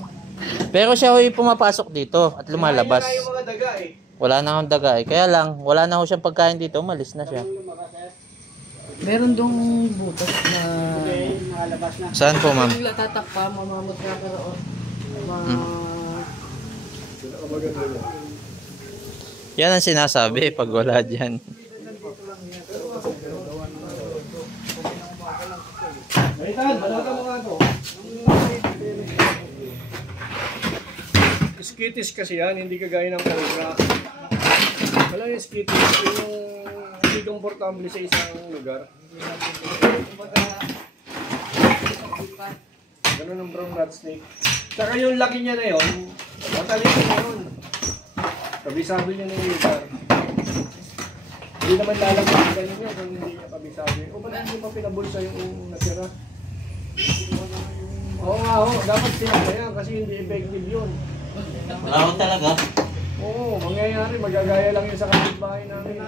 Pero siya ho'y pumapasok dito at lumalabas. Kaya yung mga daga eh. Wala na akong daga eh. Kaya lang, wala na ho siyang pagkain dito. Umalis na siya. Meron dong butas na... Saan po, ma'am? Yung tatakpa, mamamot ka karoon. Yan ang sinasabi pag wala dyan. Balitan, balatan mo nga to. Skitis kasi yan, hindi kagaya ng cobra. Wala yung skitis, yung hindi komportable sa isang lugar. Ganun ang brown rat snake. Tsaka yung laki niya na yun, matalino na yun. Kabisado niya na yung lugar. Hindi naman lalagyan ng ganun yun kung hindi niya kabisado. O ba hindi pa pinabulsa yung natira? Oo nga ho, dapat sinama yan kasi hindi effective yun. Wala ko talaga. Oo, mangyayari, magagaya lang yun sa kapitbahay namin.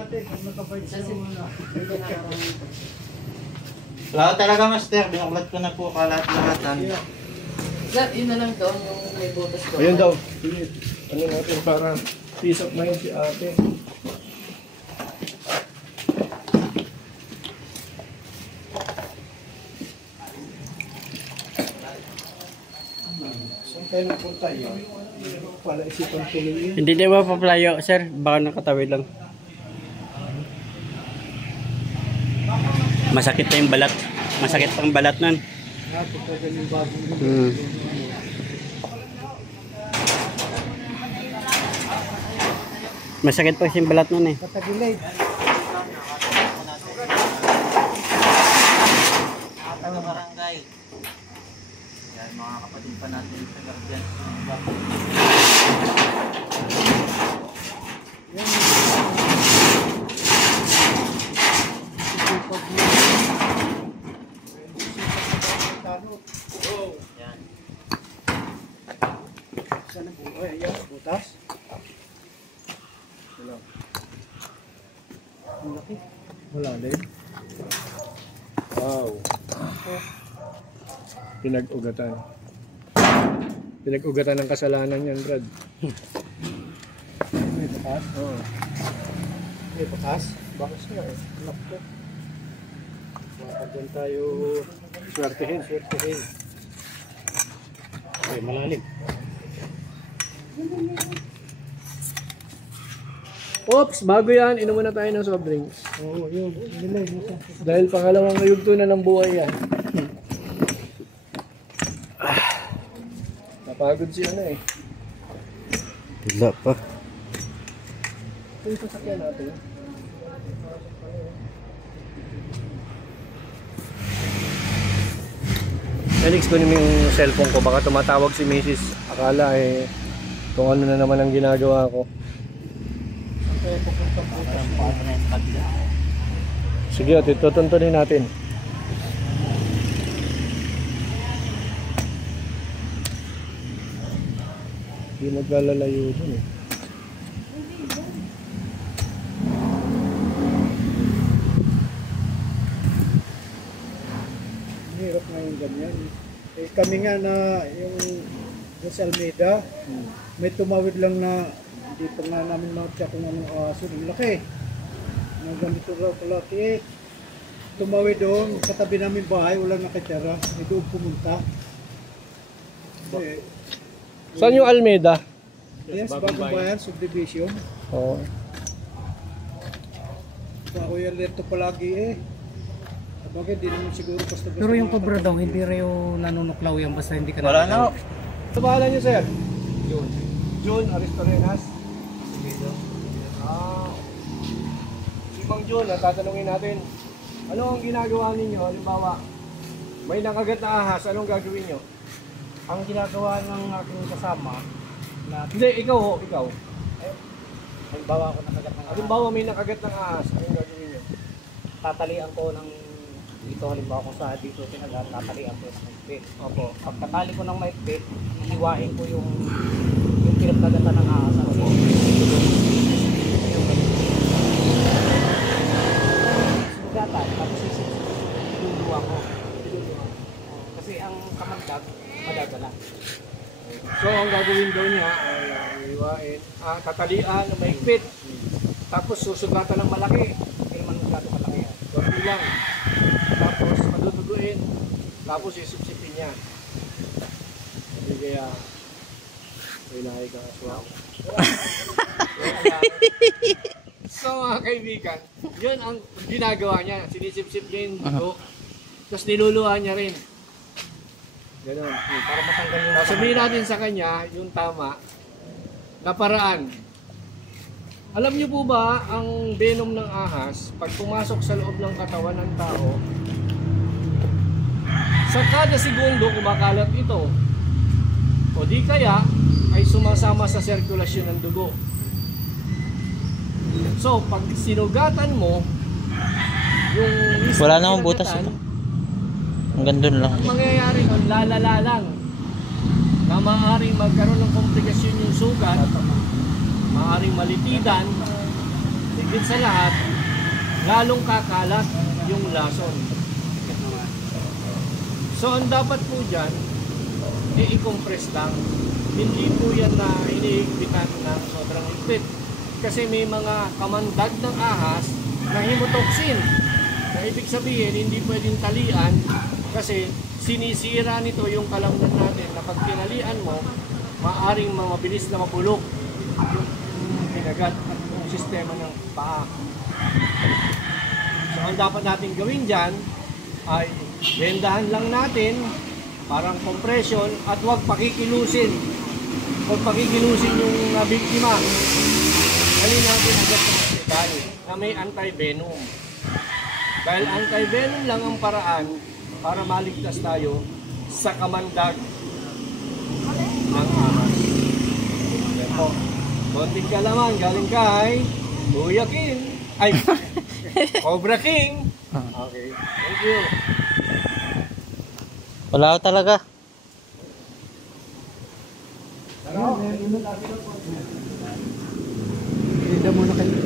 Wala talaga master, binuklat ko na po kalat-lahatan. Sir, yun na lang daw yung may butas ko. Ayun daw. Sige. Ano natin para peace of mind si ate. Saan tayo napunta yun? Pala isipan tuloy yun. Hindi na mapaplayo, sir. Baka nakatawid lang. Masakit na yung balat. Masakit pang balat nun. Kapag yung bagong Masakit pa yung balat nun eh. Patagilid. Mga barangay. Yan, mga kapatid pa natin sa Guardian. Yan. Saan ang buhay? Ayan, butas. Ang laki. Wala din. Wow. Pinag-ugatan. Pinag-ugatan ng kasalanan yan, Brad. May butas. Oo. May butas. Bakit siya eh? Anak ko. Baka dyan tayo Swertehin. swertehin. Ay, malalim. Oops! Bago yan, inom muna tayo ng soft drinks. Oo, yun. Nilay dito. Dahil pangalawang ngayugto na ng buhay yan. Napagod si ano eh. Wala pa. Ito yung sasakyan natin. Felix, kunin mo yung cellphone ko. Baka tumatawag si Mrs. Akala eh kung ano na naman ang ginagawa ko. Sige, tutuntunin natin. Hindi maglalalayo dun eh. Hirap ngayon ganyan. Eh, kami nga na yung sa Almeida, may tumawid lang na hindi pa nga namin makita kung anong aso. Ang laki. Na ganito raw kalaki eh. Tumawid doon, katabi namin bahay, walang nakatira. May doon pumunta. Eh, Saan yung Almeida? yan sa Bagong Bayan, subdivision. Oo. Ako yung alerto palagi eh. Bakit di naman siguro basta Pero yung cobra daw, hindi rin nanunuklaw yan basta hindi ka Wala na. Ano pangalan niyo, sir? June Aristorenas. Si Mang June, tatanungin natin. Ano ang ginagawa ninyo? Halimbawa, may nakagat na ahas, anong gagawin nyo? Ang ginagawa ng aking kasama, na Hindi, ikaw. halimbawa ako nakagat ng Halimbawa, may nakagat ng ahas, anong gagawin nyo? tatalian ko ng dito halimbawa kung sa dito tinagat, tatalian ko ng maigpit. Opo. Pagkatali ko ng maigpit, hihiwain ko yung pinagkagatan ng ahas. Sugatan, tapos iluluwa ko. Kasi ang kamandag, madadala. So, ang gagawin daw niya ay iwain, tatalian ng maigpit. Tapos susugatan ng malaki. Hindi naman masyado kalaki yan. Kunti lang. Tapos paduduguin. Tapos isipsipin niya. Hindi kaya may lahi kang aswang. So mga kaibigan, yun ang ginagawa niya. Sinisipsip niya yung dugo. Tapos niluluhan niya rin. Ganon. Para matanggal yung Sabihin natin sa kanya yung tama na paraan. Alam niyo po ba ang venom ng ahas pag pumasok sa loob ng katawan ng tao, sa kada segundo kumakalat ito. O di kaya ay sumasama sa sirkulasyon ng dugo. So pag sinugatan mo yung Wala na akong butas ito. Hanggang doon lang. ang mangyayari nun, lalala lang na maaaring magkaroon ng komplikasyon yung sugat, maaaring malitidan, higit sa lahat, lalong kakalat yung lason. So ang dapat po dyan, i-compress lang. Hindi po yan na iniigpitan ng sobrang higpit. Kasi may mga kamandag ng ahas na hemotoxin. Na ibig sabihin, hindi pwedeng talian kasi sinisira nito yung kalamnan natin na pag tinalian mo, maaring mabilis na mabulok yung kinagat at yung sistema ng paa. So ang dapat natin gawin dyan ay bendahan lang natin parang compression at huwag pakikilusin. Huwag pakikilusin yung biktima. Dali natin agad sa hospital na may anti-venom. Dahil anti-venom lang ang paraan para maligtas tayo sa kamandag ng ahas. Yan po. Konting kalaman galing kay Kuya King. Ay, Cobra King. Okay. Thank you. Wala ko talaga. Tinda muna kayo.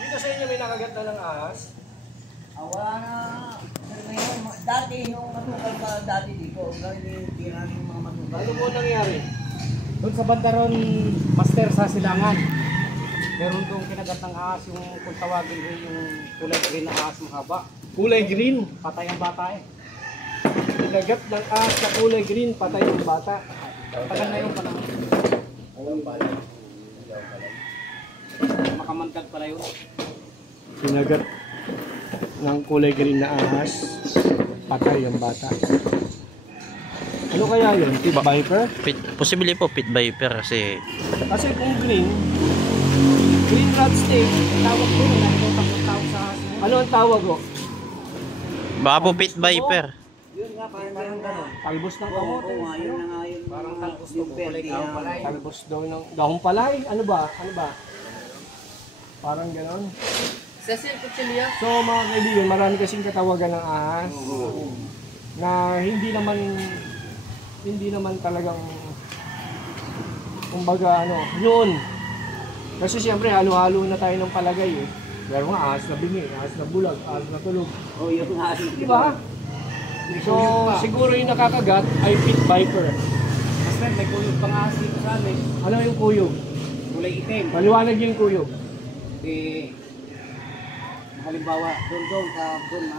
Dito sa inyo may nakagat na ng ahas? Wala na. Ngayon, dati yung matukal pa dati dito. Ngayon hindi namin yung mga matukal. Ano po nangyari? Doon sa Bandaron, master sa Silangan. Meron doon kinagat ng ahas yung kung tawagin ko yung kulay green na ahas mahaba. Kulay green. Patay ang bata eh. Kinagat ng ahas na kulay green, patay ang bata. Tagal na yung panahon. Makamandag pala yun. Kinagat ng kulay green na ahas, patay ang bata. Ano kaya yun? Pit viper? Posible po pit viper kasi Kasi kung green rat snake, Tawag ko yun, tawag sa ahas. ano ang tawag ko? baka po pit viper. Yun nga, parang gano'n. Talbos ng kamote. Oo nga, yun na nga yun. Parang talbos yung ng perde. dahong palay. Talbos daw ng dahong palay. Ano ba? Ano ba? Parang ganon. Cecil Cuchilla. So mga kaibigan, marami kasing katawagan ng ahas na hindi naman talagang kumbaga ano, yun. Kasi siyempre halo-halo na tayo ng palagay eh. Pero nga ahas na bingi, ahas na bulag, ahas na tulog. Oh, yun nga. Diba? So siguro yung nakakagat ay pit viper. Master, may kuyog pang ahas dito sa amin. Ano yung kuyog? Kulay itim. Maliwanag yung kuyog. Eh, halimbawa, doon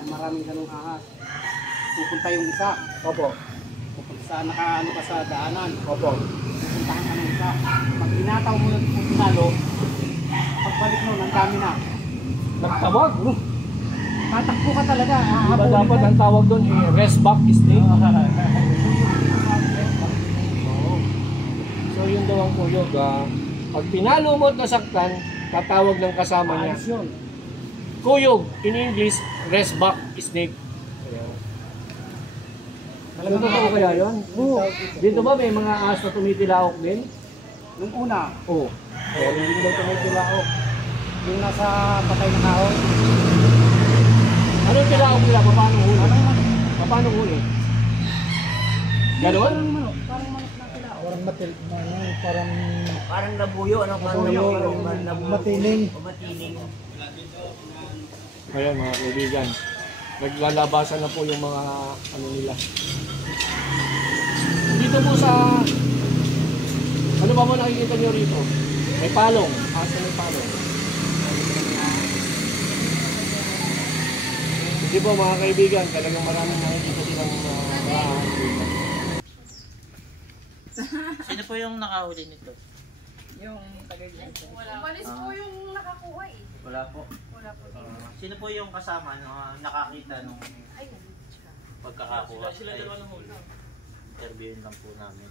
maraming ganung ahas. Pupunta yung isa. Opo. Pupunta sa nakaano ka sa daanan. Opo. Pupuntahan ka ng isa. Pag inataw mo yung pinalo, pagbalik mo, ang dami na. Nagtawag. Tatakbo ka talaga. Diba dapat ang tawag doon eh, rest back snake? Oo. So yun daw ang kuyog. Pag pinalo mo at nasaktan, tatawag ng kasama niya. Kuyog, in English, rest back snake. Alam mo ba kaya yun? Oo. Dito ba may mga ahas na tumitilaok din? Nung una, Oo. Pero hindi daw tumitilaok. yung nasa patay na kahoy. Anong tilaok nila? Paano huli? Paano huli? Ganon? Parang matil, parang Parang nabuyo, ano? Parang Nabuyo, matining. O matining. Ayan mga kaibigan. Naglalabasan na po yung mga ano nila. Dito po sa ano ba mo nakikita nyo rito? May palong. Asa may palong. Hindi po mga kaibigan, talagang maraming nakikita silang Sino po yung nakahuli nito? Yung tagay. Umalis po yung nakakuha eh. Wala po. Wala po. Sino po yung kasama nakakita nung pagkakakuha? Sila dalawa lang muna. Interviewin lang po namin.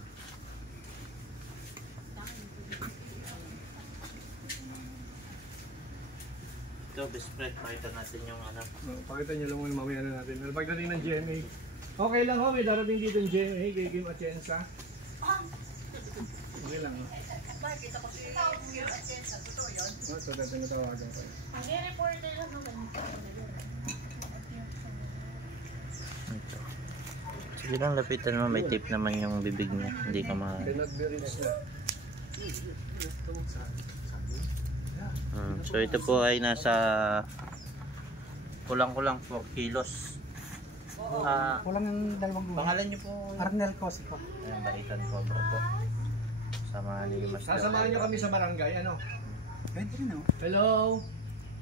Ito, best friend, pakita natin yung ano. Pakita nyo lang muna mamaya na natin. Pagdating ng GMA. Okay lang ho, may darating dito yung GMA kay Kim Atienza. Okay lang ho. Kita ko si Atienza, totoo yun? So, dating na tawagan ko. Ang reporter lang naman. Ito. Sige lang, lapitan mo. May tape naman yung bibig niya. Hindi ka Cannot be reached na. So ito po ay nasa kulang-kulang 4 kilos. Kulang yung dalawang buwan. Pangalan niyo po? Arnel Cosico. Ayan, Baitan po po. Sama ni Master. Sasamahan nyo kami sa barangay, ano? Pwede rin oh. Hello?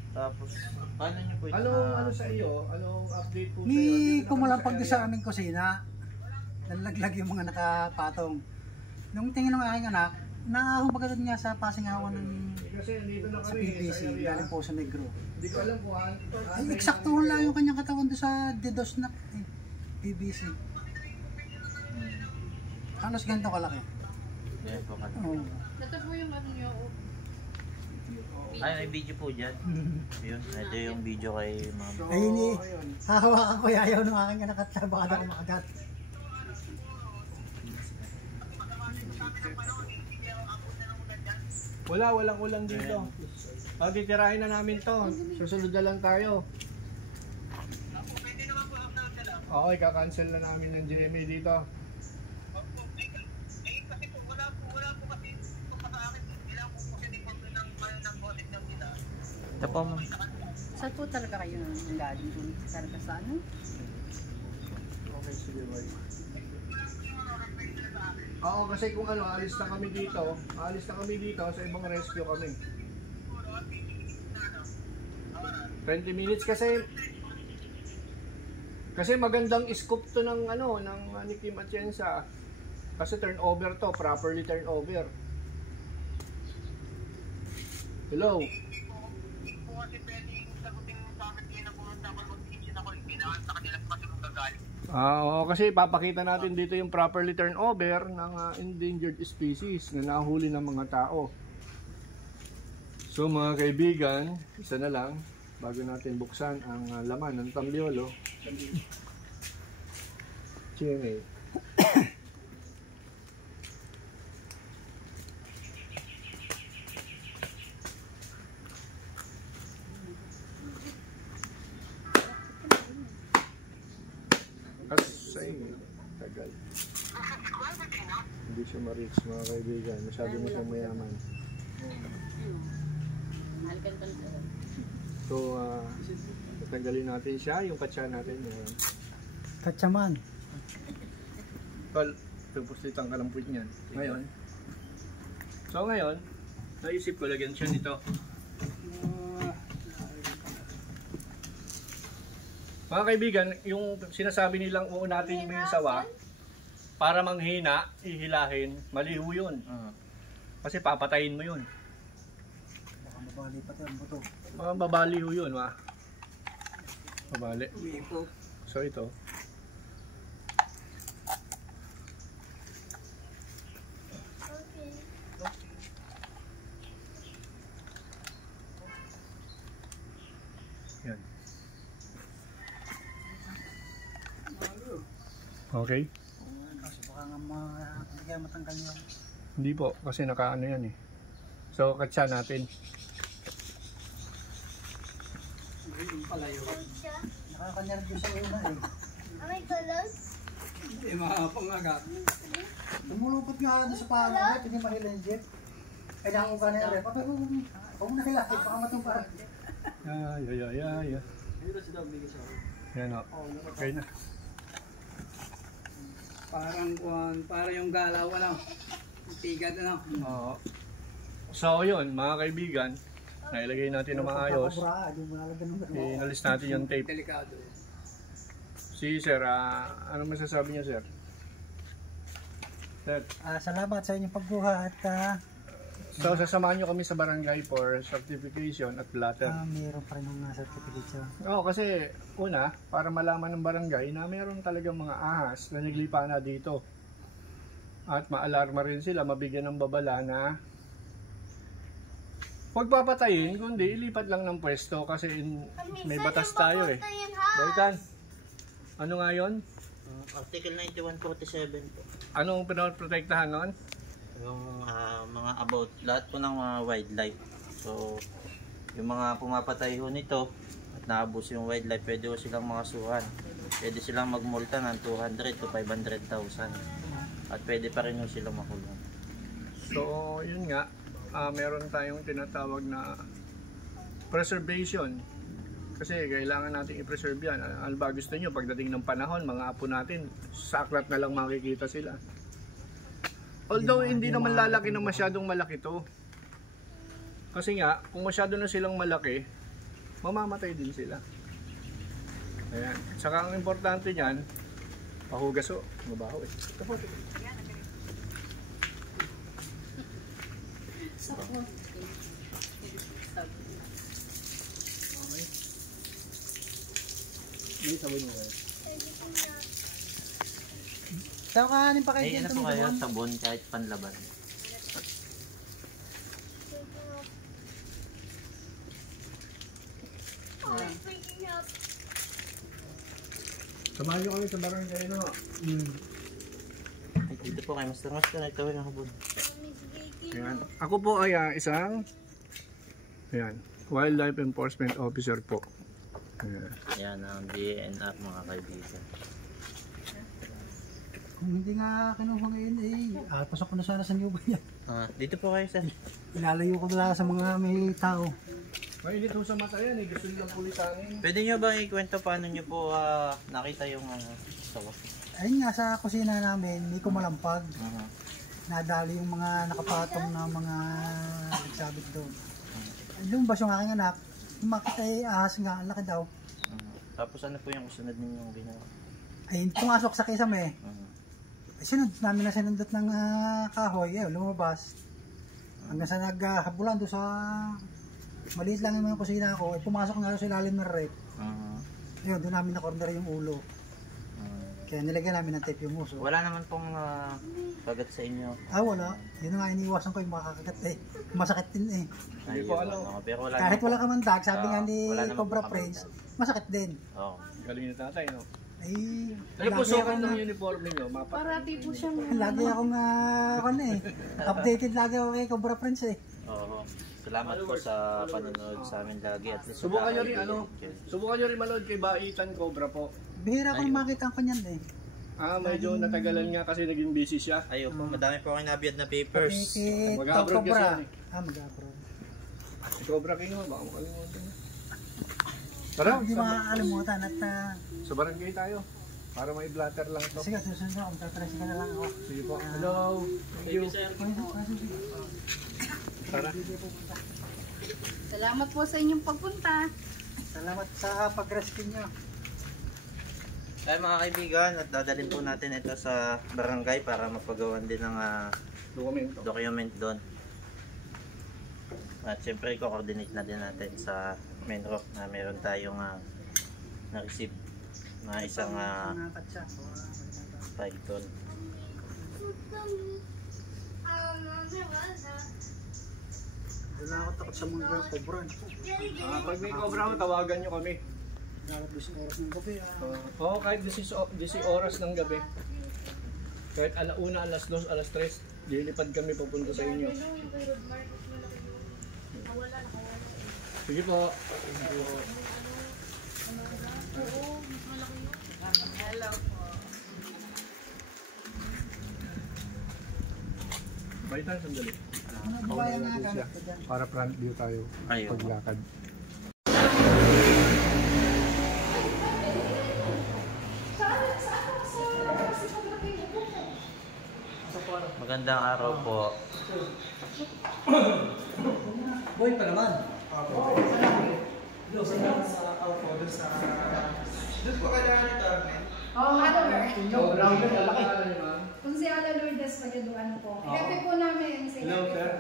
Tapos, paano niyo po ito? Ano sa iyo? Anong update po sa iyo? Ni kumalampag din sa aming kusina. Nalaglag yung mga nakapatong. Nung tingin ng aking anak, nahumbagad nga sa pasingawan ng Kasi nandito na sa kami PVC, sa area. galing po sa Negro. Hindi ko alam kung Ay, eksakto lang yung kanyang katawan doon sa dedos na PVC. Halos ganito kalaki. Ayan po ka. Oo. Ito po yung ano nyo. Ay, may video po dyan. Yun, ito yung video kay ma'am. Ay, hahawakan ko yayaw ng aking anak at baka daw makagat. walang ulang dito. Titirahin na namin to. Susunod na lang tayo. Okay, kakancel na namin ng GMA dito. Ito po ma'am. Saan po talaga kayo galing dun? Talaga sa ano? Okay, sige, bye. Oo, kasi kung ano, alis na kami dito sa ibang rescue kami. 20 minutes kasi magandang scoop to ng ano, ng ni Kim Atienza. Kasi turnover to, properly turnover. Hello. Oo, kasi papakita natin dito yung properly turnover ng endangered species na nahuli ng mga tao. So mga kaibigan, isa na lang bago natin buksan ang laman ng tambiolo. GMA. Tagal. Hindi siya ma-reach mga kaibigan. Masyado na siyang mayaman. So, tanggalin natin siya. Yung katsa natin. Katsaman. Tapos dito ang kalamput niyan. Ngayon. So ngayon, naisip ko lagyan siya nito. Mga kaibigan, yung sinasabi nilang uunatin mo yung sawa para manghina, ihilahin, maliho yun. Kasi papatayin mo yun. Baka mabali pati ang buto. Baka babaliho yun, ma. Babali. So ito. Yan. Okay. Kasi baka nga hindi kaya matanggal yun. Hindi po, kasi nakaano yan eh. So, katsa natin. Nakakanervyo sa una eh. May tulog? Hindi makapangagat. Tumulupot nga doon sa parang hindi mahila yung jeep. Ay nang uga na yung rep. Huwag mo na hilakit, baka matumpa. Yan o. Okay na. Parang yung galaw, ano? Tigat, ano? Oo. So, yun, mga kaibigan, nailagay natin na maayos. Inalis natin yung tape. Delikado. Si Sir, ano masasabi niya, Sir? Sir? Salamat sa inyong pagbuha at So, sasamahan nyo kami sa barangay for certification at blatter. Mayroon pa rin yung certificate siya. Oo, kasi una, para malaman ng barangay na mayroon talagang mga ahas na naglipa na dito. At maalarma rin sila, mabigyan ng babala na huwag papatayin, kundi ilipat lang ng pwesto kasi may batas tayo eh. Baitan, ano nga yun? Article 9147 po. Anong pinoprotektahan nun? Yung mga about lahat po ng mga wildlife. So, yung mga pumapatay ho nito at naabos yung wildlife, pwede ho silang makasuhan. Pwede silang magmulta ng 200 to 500,000. At pwede pa rin ho silang makulong. So, yun nga, meron tayong tinatawag na preservation. Kasi kailangan natin i-preserve yan. Ano ba gusto nyo? Pagdating ng panahon, mga apo natin, sa aklat na lang makikita sila. Although hindi naman lalaki na masyadong malaki to. Kasi nga, kung masyado na silang malaki, mamamatay din sila. Ayan. Saka ang importante niyan, pahugas o. Mabaho eh. Tapos. Okay. May sabon mo kayo. Saan kahanin pa kayo Ay, ano po kayo? Sabon kahit panlaban. Samahan nyo kami sa barangay no? Dito po kayo, Master, ito yung habon. Ayan. Ako po ay isang Wildlife Enforcement Officer po. Ayan. Ayan ang DNR mga kaibigan. Kung hindi nga kinuha ngayon pasok ko na sana sa New Bay. Dito po kayo sa... Ilalayo ko na sa mga may tao. Mainit ho sa mata yan gusto nilang pulitanin. Pwede nyo ba ikwento paano nyo po nakita yung sawa? Ayun nga, sa kusina namin, may kumalampag. Nadali yung mga nakapatong na mga nagsabit doon. Lumabas yung aking anak, makita ahas nga, ang laki daw. Tapos ano po yung kasunod ninyong ginawa? Ay, pumasok sa kisame. Sinunod namin na sinundot ng kahoy, lumabas. Hanggang sa naghabulan doon sa maliit lang yung mga kusina ko, pumasok nga doon sa ilalim ng rep. Ayun, doon namin na-corner yung ulo. Kaya nilagyan namin ng tape yung uso. Wala naman pong kagat sa inyo? Wala. Yun nga, iniiwasan ko yung makakagat masakit din Hindi po ano. Pero wala kahit wala ka man tag, sabi nga ni Cobra Prince, masakit din. Oo. Galing na tatay, no? Ay, ano po sukat ng uniform niyo? Parati po siyang... Lagi akong updated lagi ako kay Cobra Prince Oo. Salamat po sa panonood sa amin lagi. At subukan nyo rin subukan nyo rin manood kay Baitan Cobra po. Bihira ko makita ko niyan medyo natagalan nga kasi naging busy siya. Ayun po, madami po kayo nabiyad na papers. Mag-abroad kasi yan mag-abroad. Cobra King mo, baka makalimutan. Tara, hindi makakalimutan at sa barangay tayo. Para may blatter lang ito. Sige, susunod ako. Magtatrace ka na lang ako. Sige po. Hello. Thank you. Tara. Salamat po sa inyong pagpunta. Salamat sa pag-rescue nyo. Ay mga kaibigan, at dadalhin po natin ito sa barangay para mapagawan din ng document doon. At syempre, i-coordinate na din natin sa main rock na meron tayong na-receive na isang 5 ton. Wala ako takot sa mga cobra. Pag may cobra mo, tawagan nyo kami. Dapat 10 oras ng gabi. Oo, kahit 10 oras ng gabi. Kahit alauna, alas 2, alas 3, lilipad kami papunta sa inyo. Sige po. Hello po. Baitan, sandali. Para front view tayo. Paglakad. Magandang araw po. Boy pa naman. Doon po kailangan ni Carmen? Oo, ano ba? Brown yun, lalaki. Kung si Ala Lourdes, magaduan po. Pepe po namin sa Hello, sir.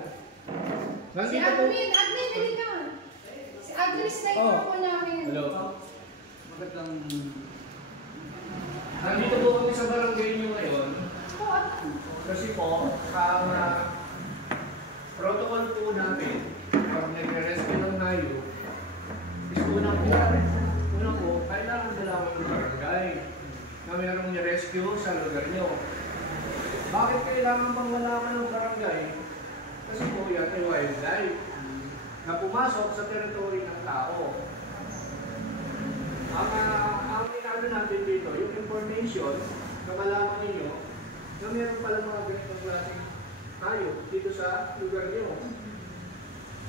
Si Admin, hindi ka. Si Admin is na yung po namin. Hello. Magandang... Nandito po kami sa barangay niyo ngayon. Kasi po, ang protocol po namin, pag nag-rescue ng nayo, is unang po, kailangan nalaman ng barangay na mayroong ni-rescue sa lugar niyo. Bakit kailangan bang malaman ng barangay? Kasi po yan ay wildlife na pumasok sa teritoryo ng tao. Ang inaano natin dito, yung information na malaman ninyo na meron pala mga ganitong klaseng hayop dito sa lugar niyo.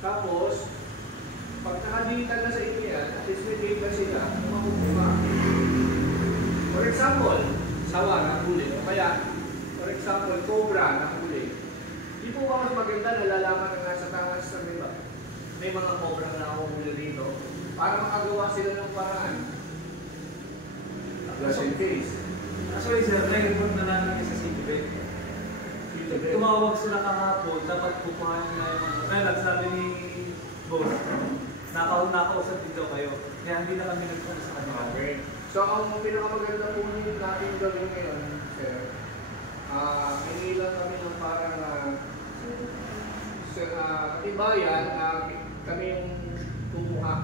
Tapos, pag nakadigital na sa inyo yan, at least may data sila, makukuha. For example, sawa na huli. O kaya, for example, cobra na huli. Di po ba mas maganda na lalaman na nasa taas na may mga cobra na nakahuli dito para makagawa sila ng paraan. Just in case. Actually, sir, nai-report na namin sa CTV. Tumawag sila kahapon, dapat pupuhanin na yung ano. Kaya nagsabi ni boss, nakausap dito kayo. Kaya hindi na kami nagpunta sa kanila. Okay. So, ang pinakamaganda po natin gawin ngayon, sir, hinilang kami ng parang katibayan na kami yung kumuha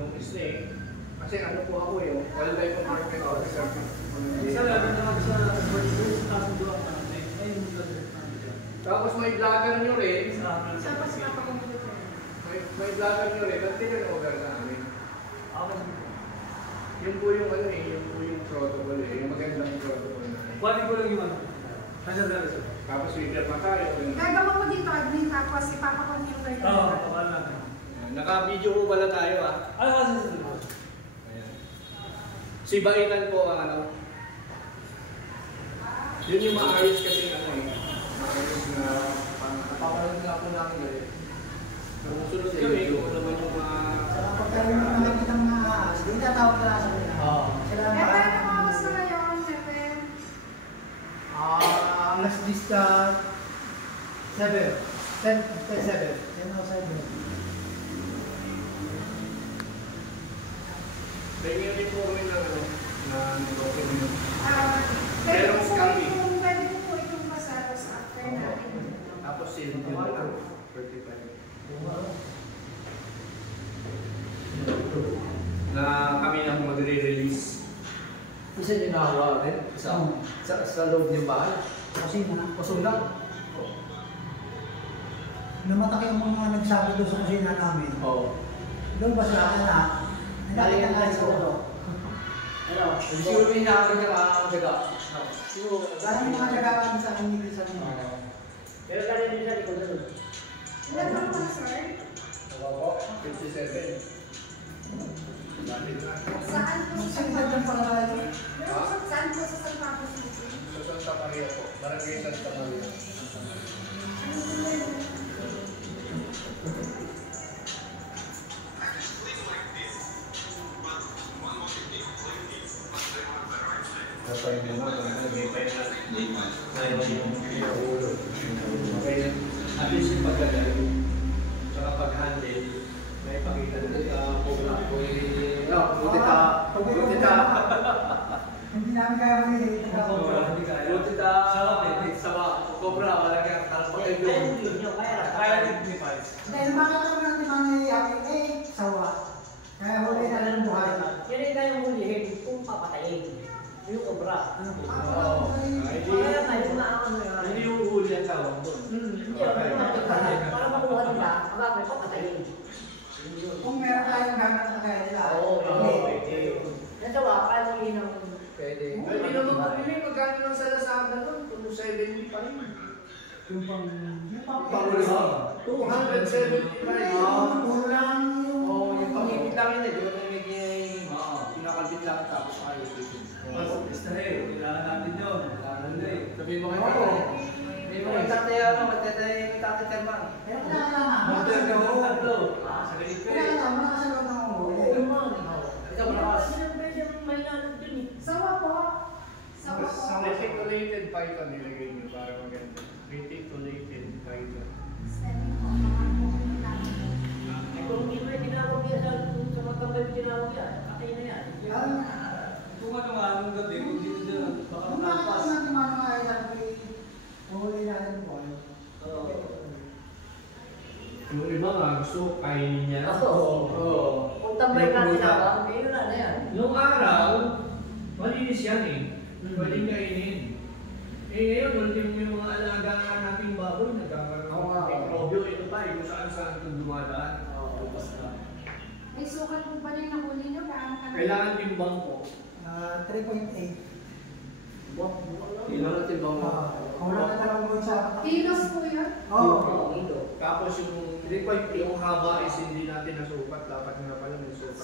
ng snake. Kasi ano po ako yung wildlife environment officer. Isa lang na sa kasunduan namin. Tapos may vlogger nyo rin. May vlogger nyo rin. Ba't over na namin? Yun po yung ano eh, yun po yung protocol eh. Yung magandang protocol na. Kuhanin ko lang yung ano. Tapos wigger pa tayo. Gagawa mo dito, Admin, tapos ipapacomputer ka. Oo, kapal lang. Naka-video po pala tayo ah. Si Baitan po ang ano. Yun yung maayos kasi ano eh. Maayos na napapanood nga po namin ulit. Sunod kami kung ano naman yung mga... Pagkaroon mo naman kita mga ahas, hindi tatawag ka sa kanila. Oo. Epe, nakawas na ngayon, Epe. Ang last lista, 7. 10 o 7. Tingin din po kami ng ano, na document. Pwede ko po itong pasado sa after natin. Tapos sale yun na lang. 35. Na kami nang magre-release. Isa din nakawa rin sa loob ng bahay. Kusina. Namatak yung mga nagsabi doon sa kusina namin. Oo. Doon ba sa anak? Nalagyan na sa ulo. Ano? Siguro may nakakita ka ang daga. Siguro. Parang mga nagawa sa akin dito sa mga. Pero kaya din siya likod doon. Ilan ba naman, sir? Ako, 57. Saan po sa San Pablo? Saan po sa San Pablo City? Sa Santa Maria po. Barangay Santa Maria. Kapag may mga nag-ipay na mayroon yung ulo. Okay, at least yung pagkagaling. Saka pag-handle, may pakita na program ko buti ka. Hindi namin kaya mali. Buti ka sama. Cobra, wala kang kalapag. Kaya rin ni Paz. Dahil makakatawa natin mga nangyayari, sawa. Kaya huli na lang buhay. Yan ay tayong hulihin kung papatayin. Yung obra. Kaya tayo na hindi yung huli ang tawag doon. Para makuha nila, may papatayin. Kung meron tayong gamit na kaya nila. Pwede. Nasawa, kaya mo yun ang... Pwede. Hindi naman pabili, magkano lang sa Lazada doon? 270 pa rin. Yung pang... 275. Puro lang yung... Oo, yung pangipit lang yun eh. Di ba nagiging pinakalbit lang tapos ayos dito. Basta kailangan natin yun. Sabihin mo kayo. May mga tataya na, magtataya yung tatay man. Kaya kailangan Motor ka mo, tatlo. Sa kailangan makasalot ng ulo. Ikaw, malakas. Sawa po. Sawa po. Reticulated python nilagay nyo para maganda. Reticulated python. araw yan. Patay na yan. Kung ano nga nung gabi, kung dito dyan, baka Kung bakit magpas. natin mga sabi, mahuli natin po. Yung iba nga gusto kainin niya. Oo. Kung tambay natin habang, yun na yan. Nung araw, malinis yan eh. Pwedeng kainin. Eh ngayon, ultimo yung mga alaga nating baboy, nagkakaroon ng mikrobyo. Ito pa, kung saan-saan itong dumadaan. May sukat po ba na yung nahuli nyo? Kailangan timbang po. 3.8. Kailangan timbang po. Kung wala na talagang mo sa Kilos po yun? Oo. Tapos yung 3.8, yung haba is hindi natin nasukat. Dapat nga pala may sukat.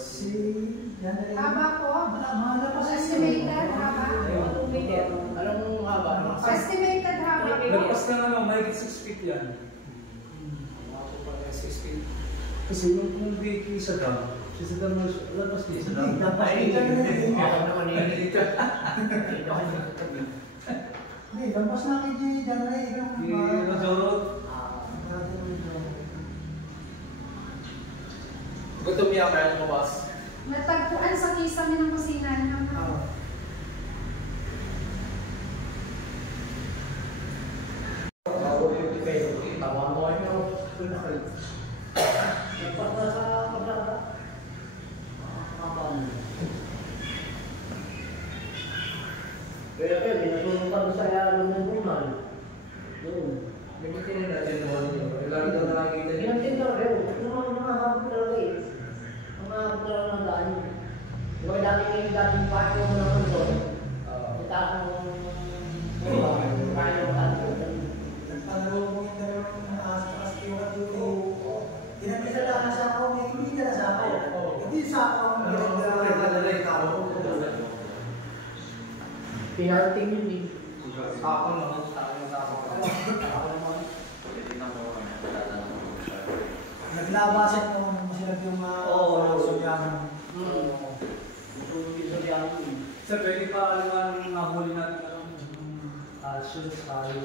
Haba po? Malapas Estimated haba? Alam mo haba? Estimated haba po? Lagpas na ano, mahigit 6 feet yan. Kasi yung biki sa dam, sa dam labas din sa dam. Ay, Hindi, lampas na kayo dyan na yung Nadorot. Gutom niya kaya lumabas. Natagpuan sa kisame ng kusina niya. Kaya binatulong pa sa yaro ng buman. Doon. Nagkikinig natin naman yun. Kailangan daw nakakita niya. Ginagtin daw rin. Mga habang talaga eh. Mga habang talaga ng daan. Diba dating party mo naman doon. Itaas ng kaya mo tayo. nagpalaro mo yung dalawang aas-aas yung dito. Pinagkita na sa ako, may kumita na sa ako. Hindi sa ako ang Pinarating yun eh. Ako naman, sa ako. naglabasan mo sila yung Suryano. Sir, pwede pa alam nahuli natin shoes tayo.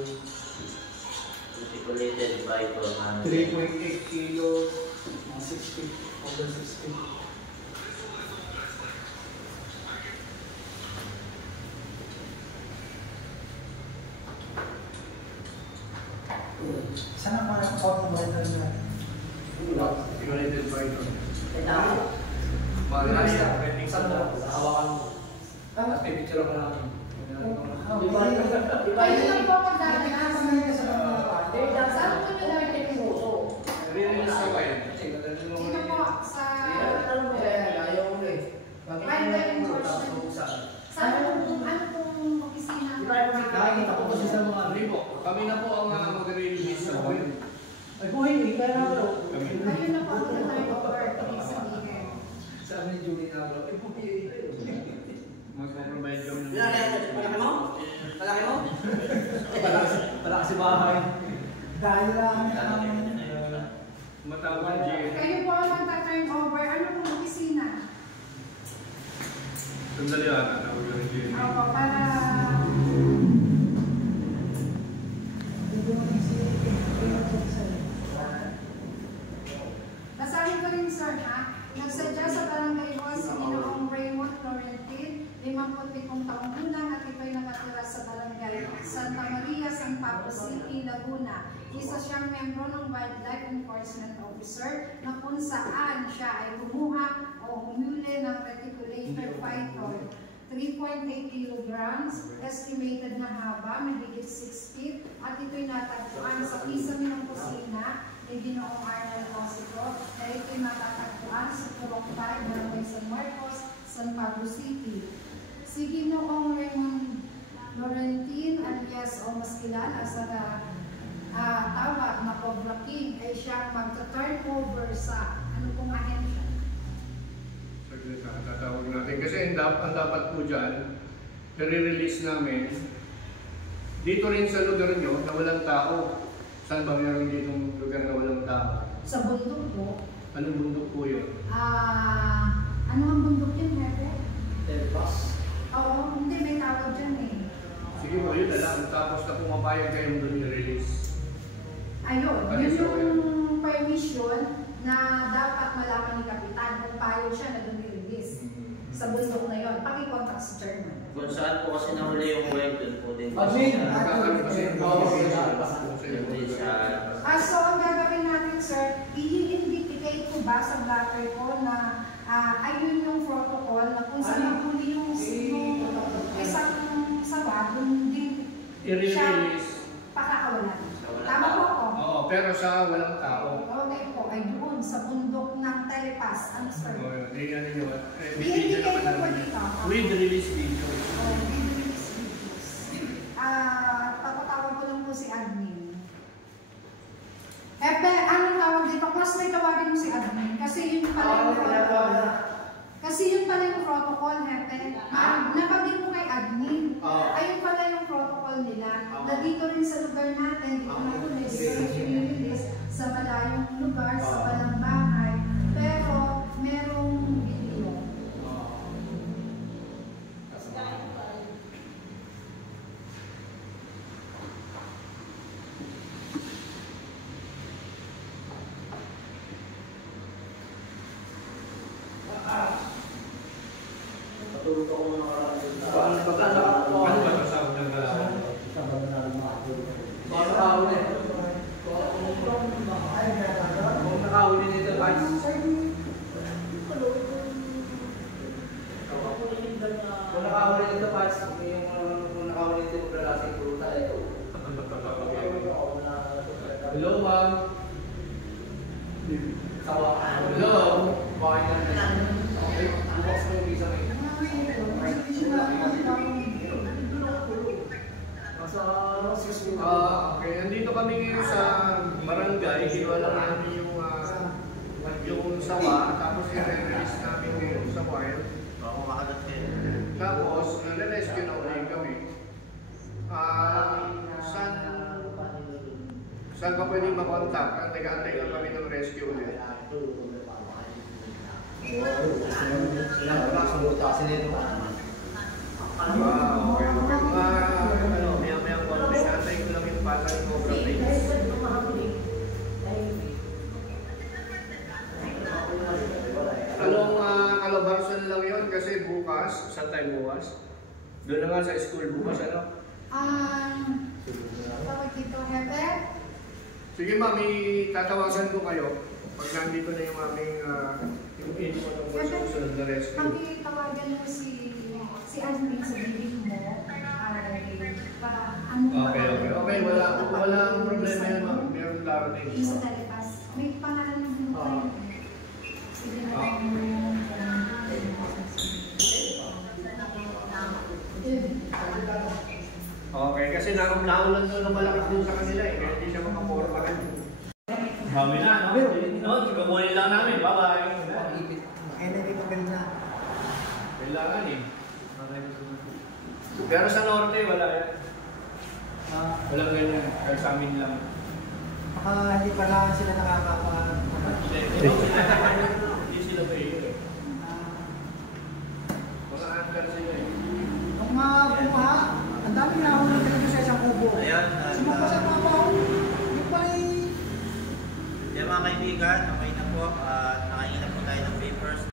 Articulated by 3.8 kilos, 60, over 60. Sana pa na kapag mo rin na. Articulated python. Mahal siya, pwedeng sa hawakan mo. At may picture ako namin. Kayo lang po ang dadaan. Saan po nyo dahil yung puso? Release ko ba yan? Sino po sa... Ayaw mo eh. Private enforcement. Saan po, ano pong opisina? Nakikita ko kasi sa mga Hindi po. Kami na po ang mag-release sa po yun. ay buhay, hindi kaya na ako. Kayo na po ang time of work. Ibig sabihin. Sabi ni Julie na bro, Mag-provide kami ng... Malaki mo? Malaki mo? Wala kasi bahay. Dahil lang namin. Matawag ang GM. Kayo po ang magta-turnover. Ano pong opisina? Sandali ata, tawag ang GM. Opo, para... Basahin ko rin, sir, ha? Nagsadya sa barangay hall si Ginoong Raymond Florentin, 57 taong gulang at ito'y nakatira sa barangay Santa Maria, San Pablo City, Laguna. Isa siyang membro ng Wildlife Enforcement Officer na kung saan siya ay kumuha o humuli ng reticulated python. 3.8 kilograms, estimated na haba, mahigit 6 feet, at ito'y natagpuan sa kisame ng kusina ni Ginoong Arnold Osito na ito'y matatagpuan sa Purok 5, Barangay San Marcos, San Pablo City. Si Ginoong Raymond Florentin alias o mas kilala sa tawag na Cobra King ay siyang magta-turnover sa ano pong ahensya? Tatawag natin. Kasi ang dapat po dyan, nare-release namin dito rin sa lugar nyo na walang tao. Saan ba meron ditong lugar na walang tao? Sa bundok po. Anong bundok po yun? Ano ang bundok yun, Hepe? Delpas. Oo, hindi, may tawag dyan eh. Sige po, yun na lang. Tapos na pumapayag kayong doon i-release. Ayun, yun yung permission na dapat malaman ni Kapitan kung payo siya na doon i-release. sa bundok na yon, paki-contact si Chairman. Kung saan po kasi nahuli yung wild, doon po din. So ang gagawin natin, sir, i-indicate ko ba sa blatter ko na ayun yung protocol na kung saan nahuli yung isang sawa, doon din siya pakakawalan. Tama po ako? Oo, pero sa walang tao. Okay po, ay doon sa bundok ng Telepass. Ano, sir? I-indicate ko po dito. With release video. Oh, with release videos. Papatawag ko lang po si admin. Anong tawag dito? Mas may tawagin mo si admin. Kasi yun pala yung protocol. Kasi yun pala yung protocol, Hepe. Napagin mo kay admin. Ayun pala yung protocol nila. Na dito rin sa lugar natin, dito na tulis, release sa malayong lugar, sa walang bahay. Pero, merong video. Paano ba nasabot ng galawan? Kung nakahuli nito, guys. Kung nakahuli nito, guys, kung nakahuli nito, maglalasing puro tayo. Hello, ma'am. Hello. Bakit na? Okay, bukas ko yung visa ngayon. Okay, nandito kami ngayon sa barangay. Hiwa lang namin yung sawa, tapos i-release namin yung sa wild. Tapos, nare-rescue na ulit kami. Saan ka pwedeng makontak? Nag-aantay lang kami ng rescue ulit. Okay. Maya-maya konti. Nantay ko lang yung pasang mo. Anong Calabarzon lang yun? Kasi bukas, saan tayo bukas? Doon na nga sa school bukas, ano? Tawag dito, Hepe? Sige ma'am, tatawagan ko kayo. Pag nandito na yung aming yung info ng susunod na rescue. Pag tawagan mo si admin sa billing mo, Okay. Walang problema yun ma'am. Meron laro din. Sa Telepass. May pangalan mo kayo. Sige na Okay, kasi naulan doon ng malakas doon sa kanila eh. Kaya hindi siya makaporma rin. Mami na, no? No, kukunin lang namin. Bye-bye. Kailangan eh. Pero sa norte, wala yan. Walang ganyan. Kaya sa amin lang. Baka hindi pala sila Hindi sila ba eh. Mga anchor sila eh. Kung bumaha, ang dami na ako nagtalagay sa isang kubo. Ayan. Sumapasap na ako. Hindi pa Yan mga kaibigan, okay na po. Nakahinap po tayo ng papers.